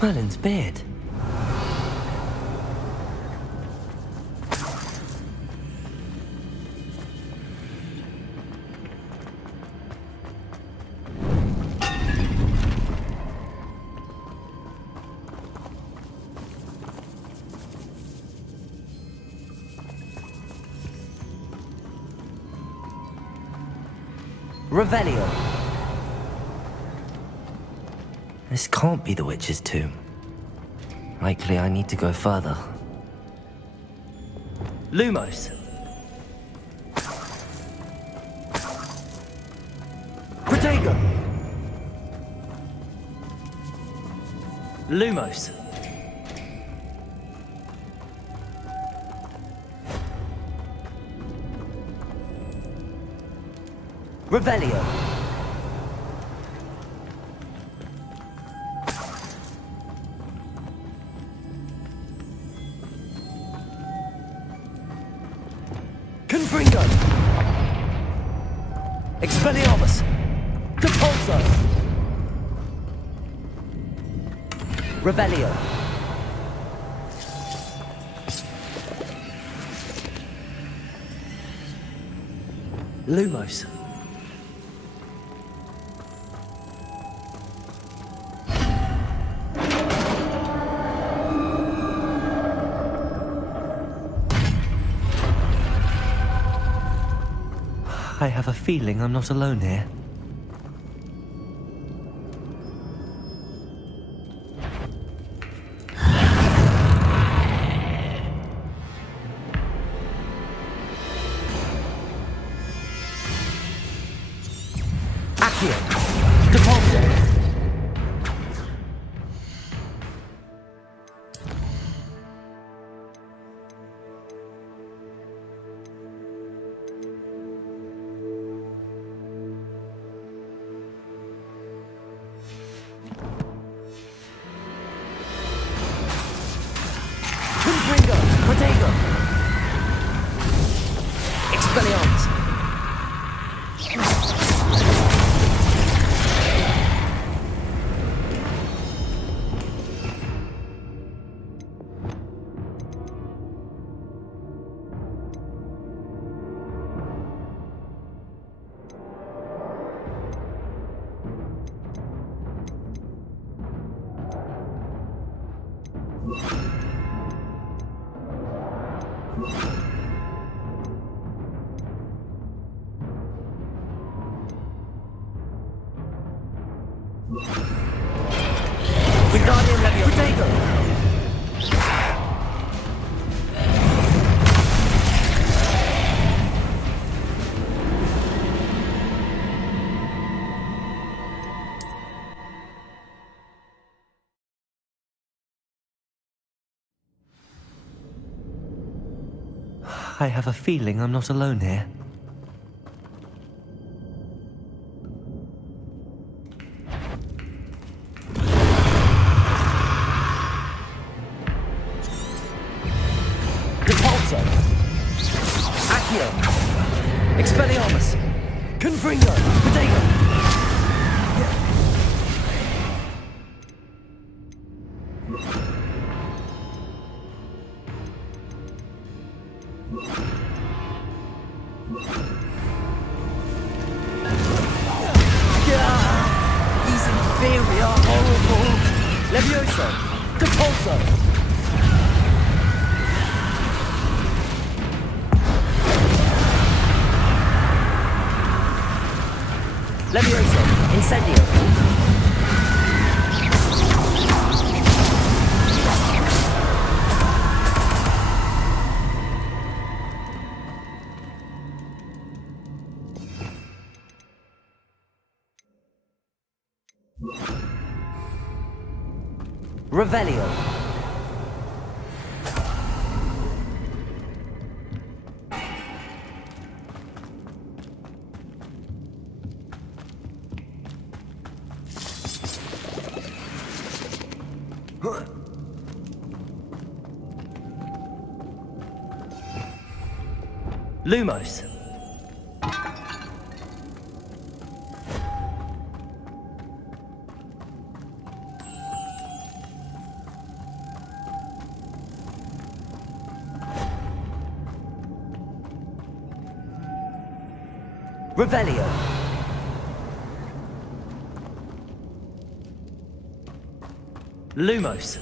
Merlin's beard. Revelio. This can't be the witch's tomb. Likely I need to go further. Lumos. Protego. Lumos. Revelio. Confringo. Expelliarmus. Depulso. Revelio. Lumos. I have a feeling I'm not alone here. Accio. Depulso. Confringo. Protego. Expelliarmus. Wingardium Leviosa. Protego. I have a feeling I'm not alone here. Depulso. Accio. Expelliarmus. Confringo. Protego. He's inferior, horrible. Leviosa. Depulso. Leviosa. Incendio. Revelio. Lumos. Revelio. Lumos.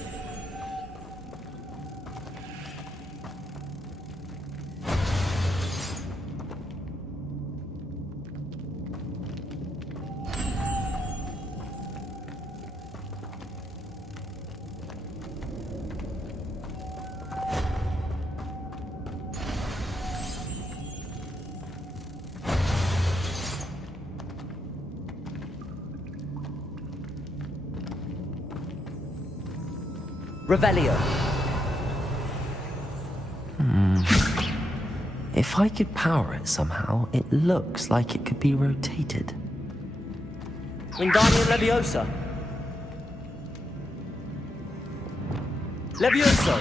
Revelio. If I could power it somehow, it looks like it could be rotated. Wingardium Leviosa. Levioso.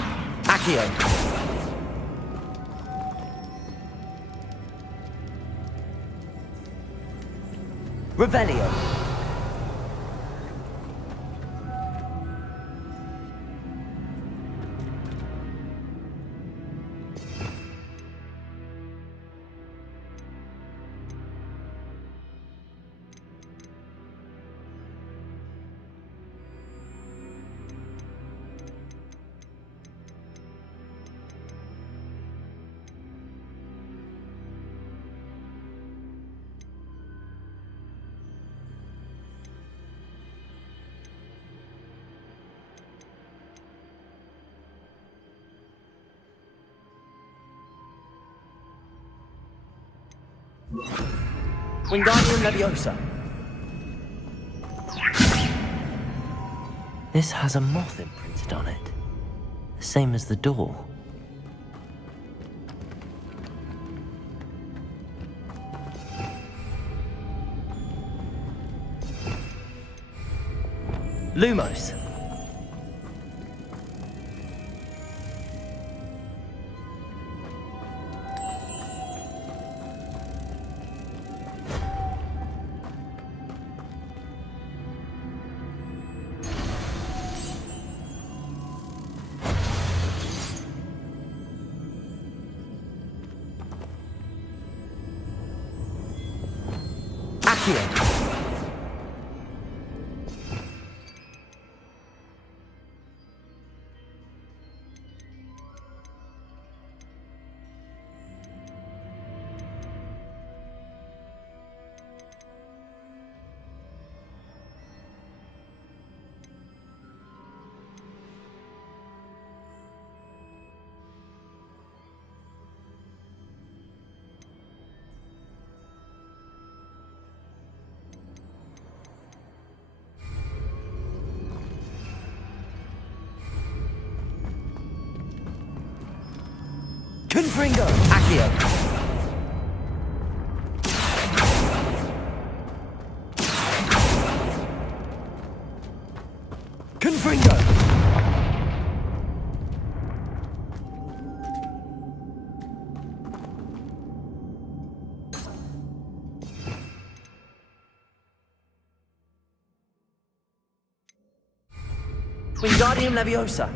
Accio. Revelio. Wingardium Leviosa. This has a moth imprinted on it. The same as the door. Lumos. Accio. Confringo. Accio. Confringo. Wingardium Leviosa.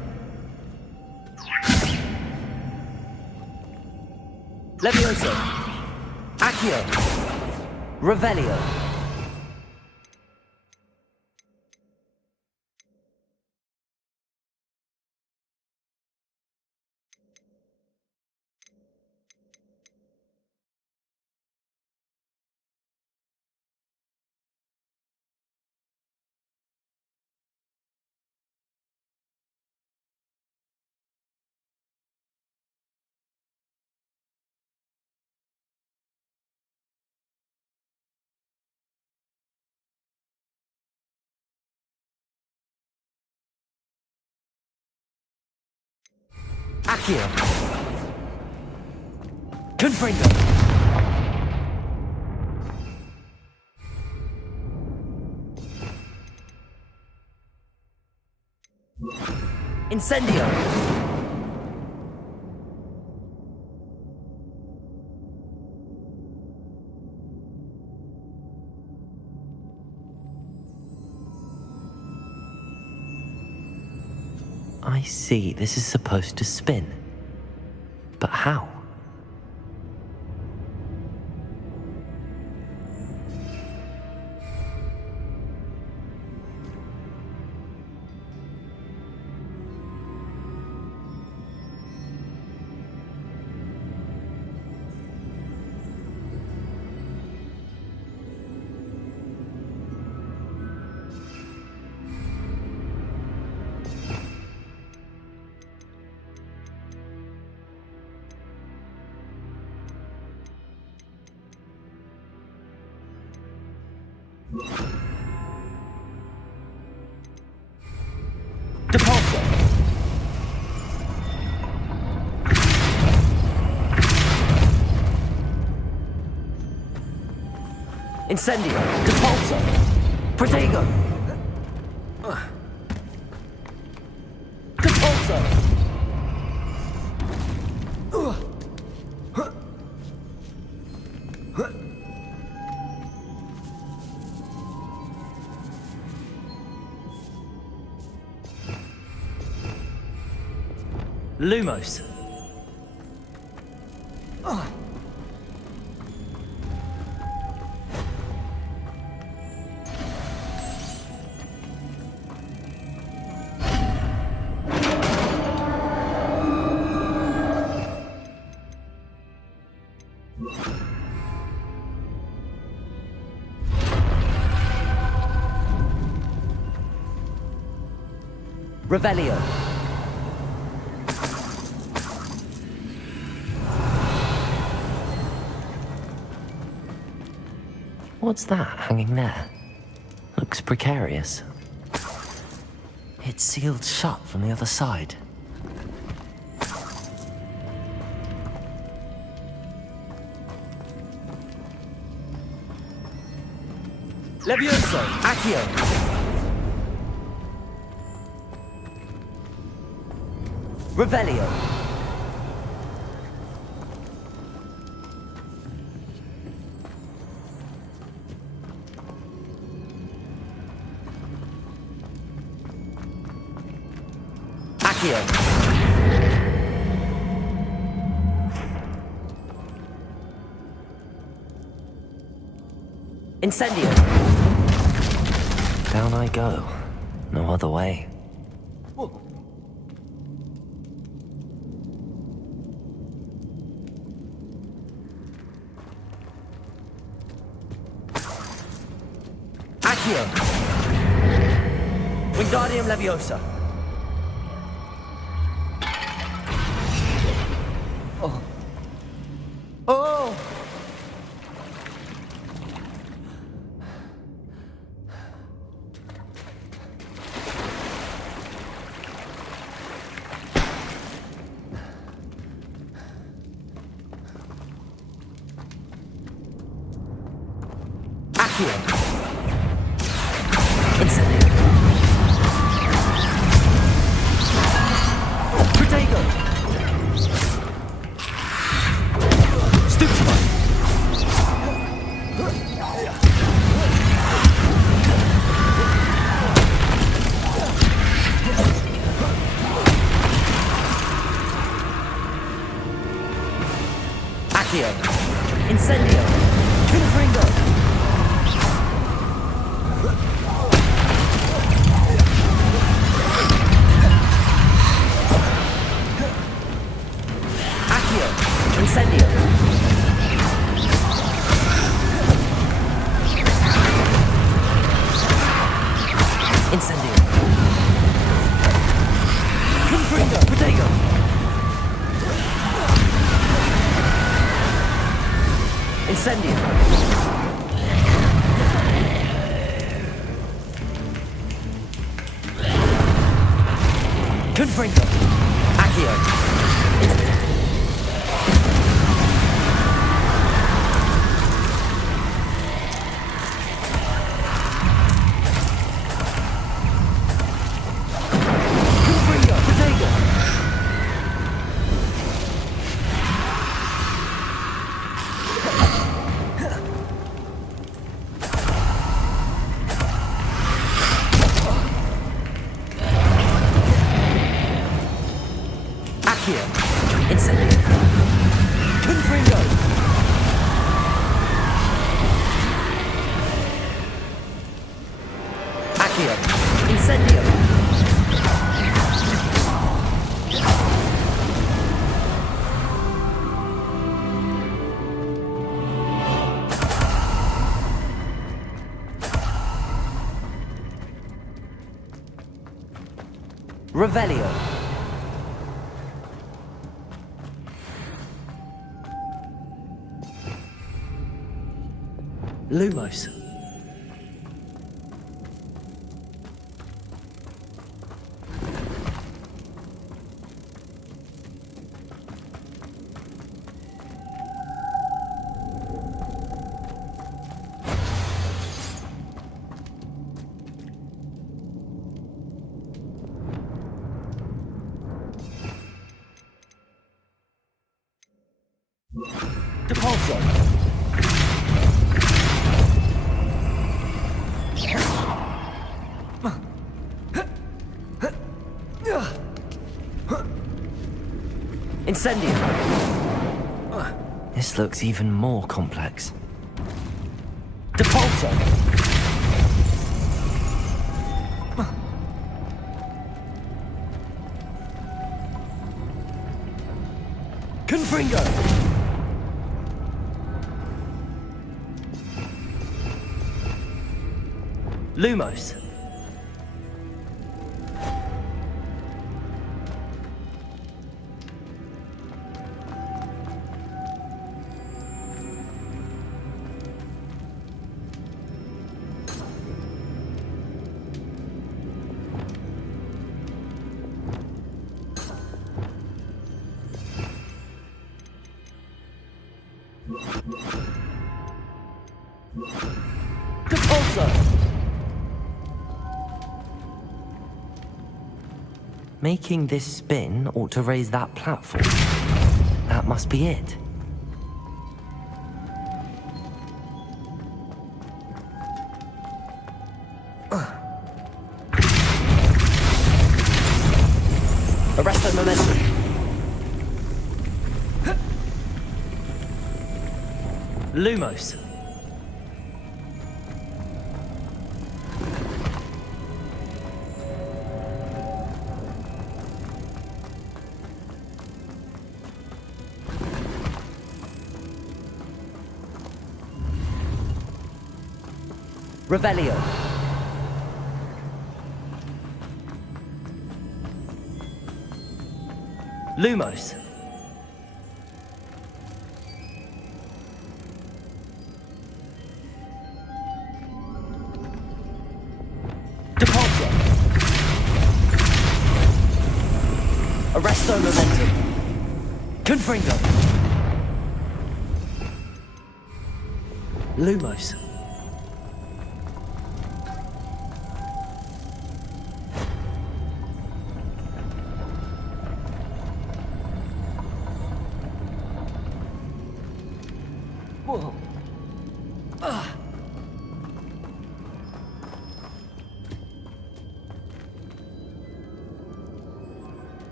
Levioso. Accio. Revelio. Accio. Confringo. Incendio. I see. This is supposed to spin. But how? Depulso. Incendio! Repulsor! Protego! Repulsor! Lumos. Revelio. What's that hanging there? Looks precarious. It's sealed shut from the other side. Levioso! Accio! Revelio! Accio! Incendio! Down I go. No other way. Accio! Wingardium Leviosa! Oh! Oh! Accio! Incendio! Protego! Stupefy! Accio! Incendio! Confringo! Incendio! Incendio! Confringo! Protego! Incendio! Confringo! Accio! Incendio! Confringo! Accio! Incendio! Revelio! Lumos. Depulso. Incendio. This looks even more complex. Depulso. Confringo. Lumos. Making this spin ought to raise that platform. That must be it. Arresto momentum. Lumos. Revelio. Lumos. Depulso. Arresto momentum. Confringo. Lumos. Whoa.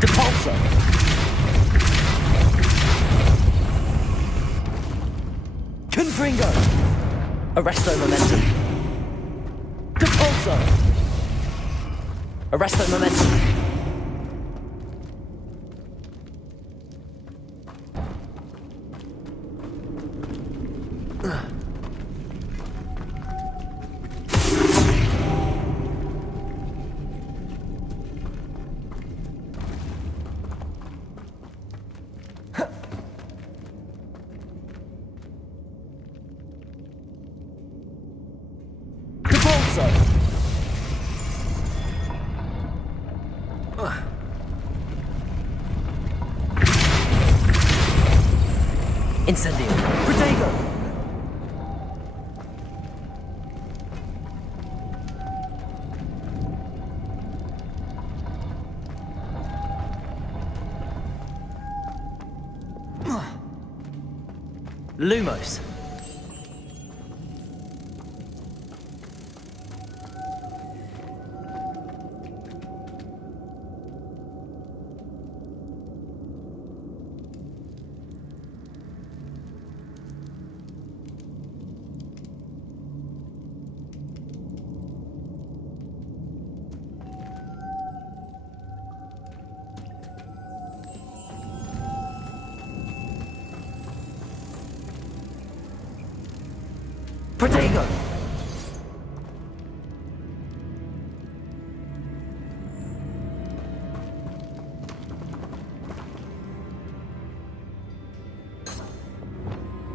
Depulso. Confringo. Arresto momentum. Depulso. Arresto momentum. Incendio. Protego. Lumos. Protego.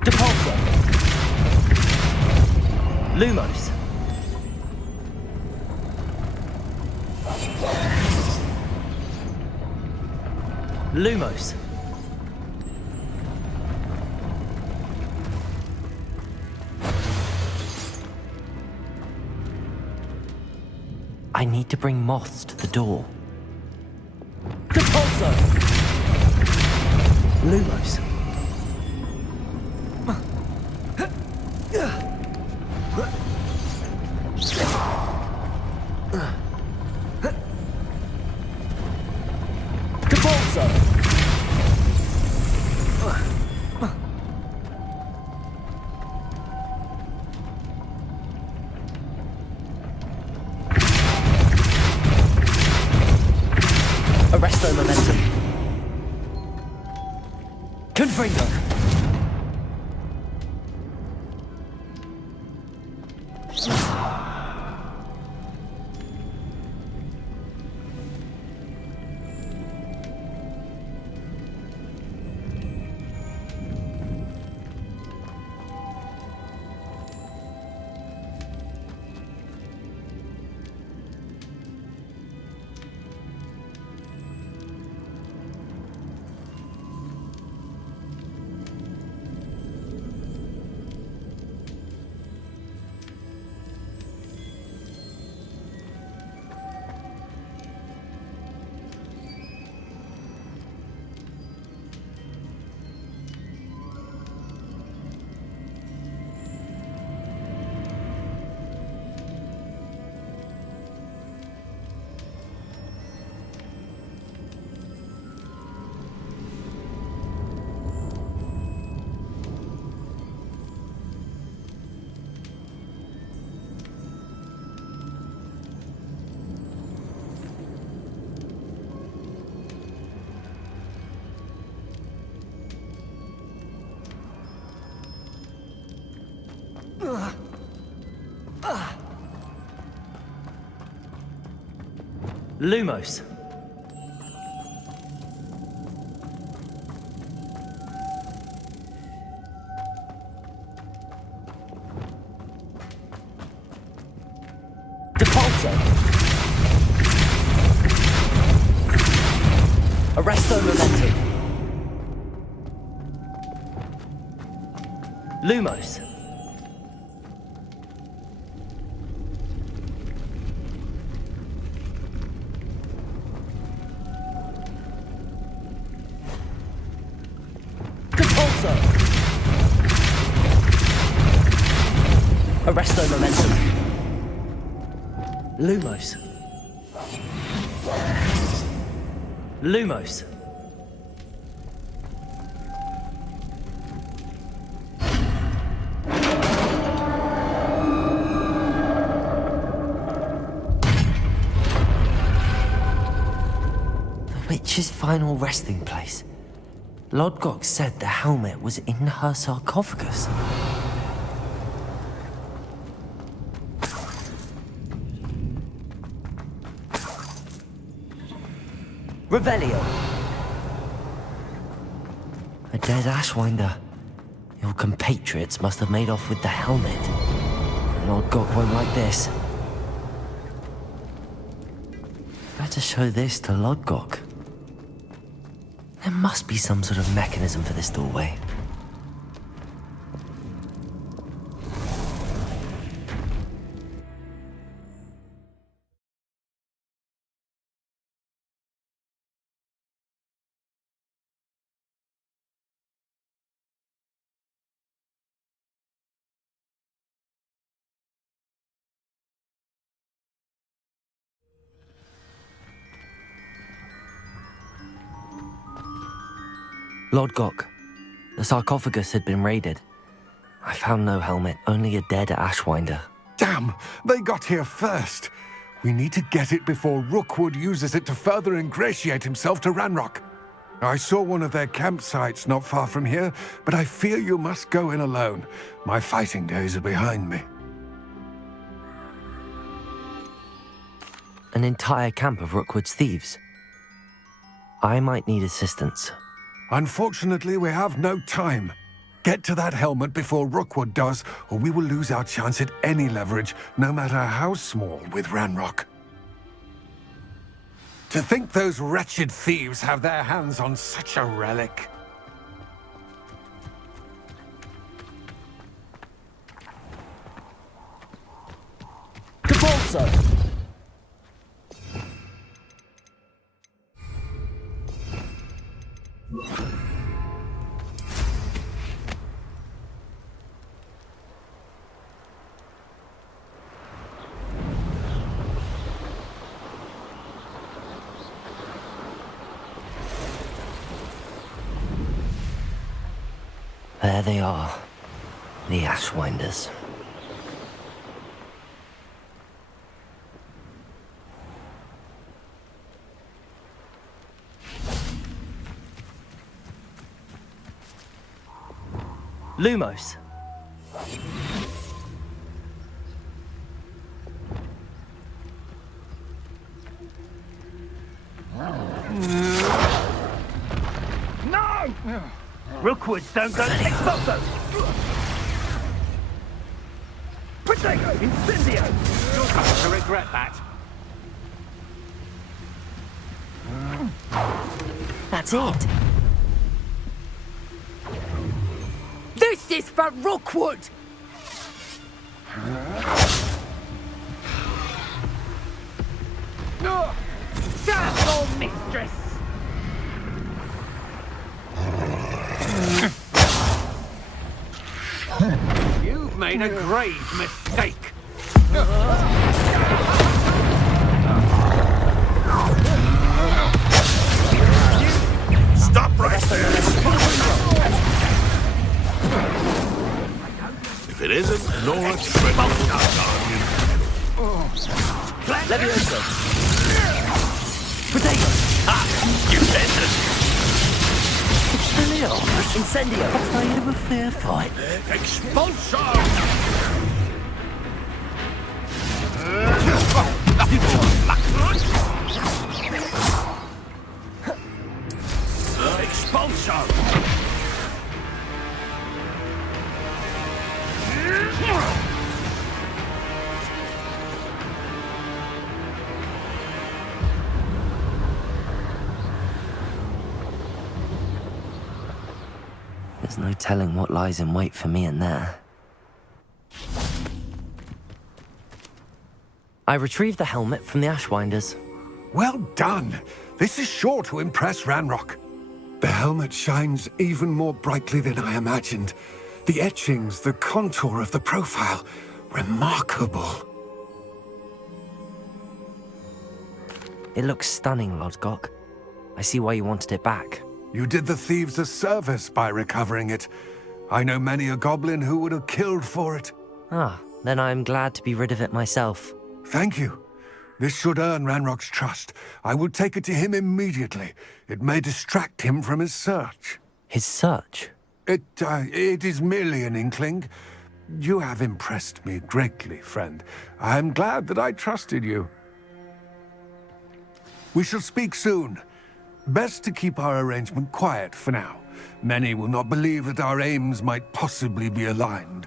Depulso. Lumos. Lumos. I need to bring moths to the door. Depulso. Lumos. Arresto momentum. Confringo. Lumos. Depulso. Arresto momentum. Lumos. Arresto momentum. Lumos. Lumos. The witch's final resting place. Lodgok said the helmet was in her sarcophagus. Revelio. A dead Ashwinder. Your compatriots must have made off with the helmet. Lodgok won't like this. Better show this to Lodgok. There must be some sort of mechanism for this doorway. Lodgok, the sarcophagus had been raided. I found no helmet, only a dead Ashwinder. Damn! They got here first. We need to get it before Rookwood uses it to further ingratiate himself to Ranrock. I saw one of their campsites not far from here, but I fear you must go in alone. My fighting days are behind me. An entire camp of Rookwood's thieves. I might need assistance. Unfortunately, we have no time. Get to that helmet before Rookwood does, or we will lose our chance at any leverage, no matter how small, with Ranrock. To think those wretched thieves have their hands on such a relic. Depulso! There they are. The Ashwinders. Lumos. No! Rookwoods don't go Expulso! Protego! Incendio! You're going to regret that. That's it. This is for Rookwood! Shut your mistress! You've made a grave mistake. Stop right there! If it isn't Nora Treadwell, Guardian. Levioso. Potato. You ended. Leo. Incendio. Afraid of a fair fight. Expulso! Expulso! There's no telling what lies in wait for me in there. I retrieved the helmet from the Ashwinders. Well done. This is sure to impress Ranrock. The helmet shines even more brightly than I imagined. The etchings, the contour of the profile, remarkable. It looks stunning, Lodgok. I see why you wanted it back. You did the thieves a service by recovering it. I know many a goblin who would have killed for it. Ah, then I'm glad to be rid of it myself. Thank you. This should earn Ranrock's trust. I will take it to him immediately. It may distract him from his search. His search? It is merely an inkling. You have impressed me greatly, friend. I am glad that I trusted you. We shall speak soon. Best to keep our arrangement quiet for now. Many will not believe that our aims might possibly be aligned.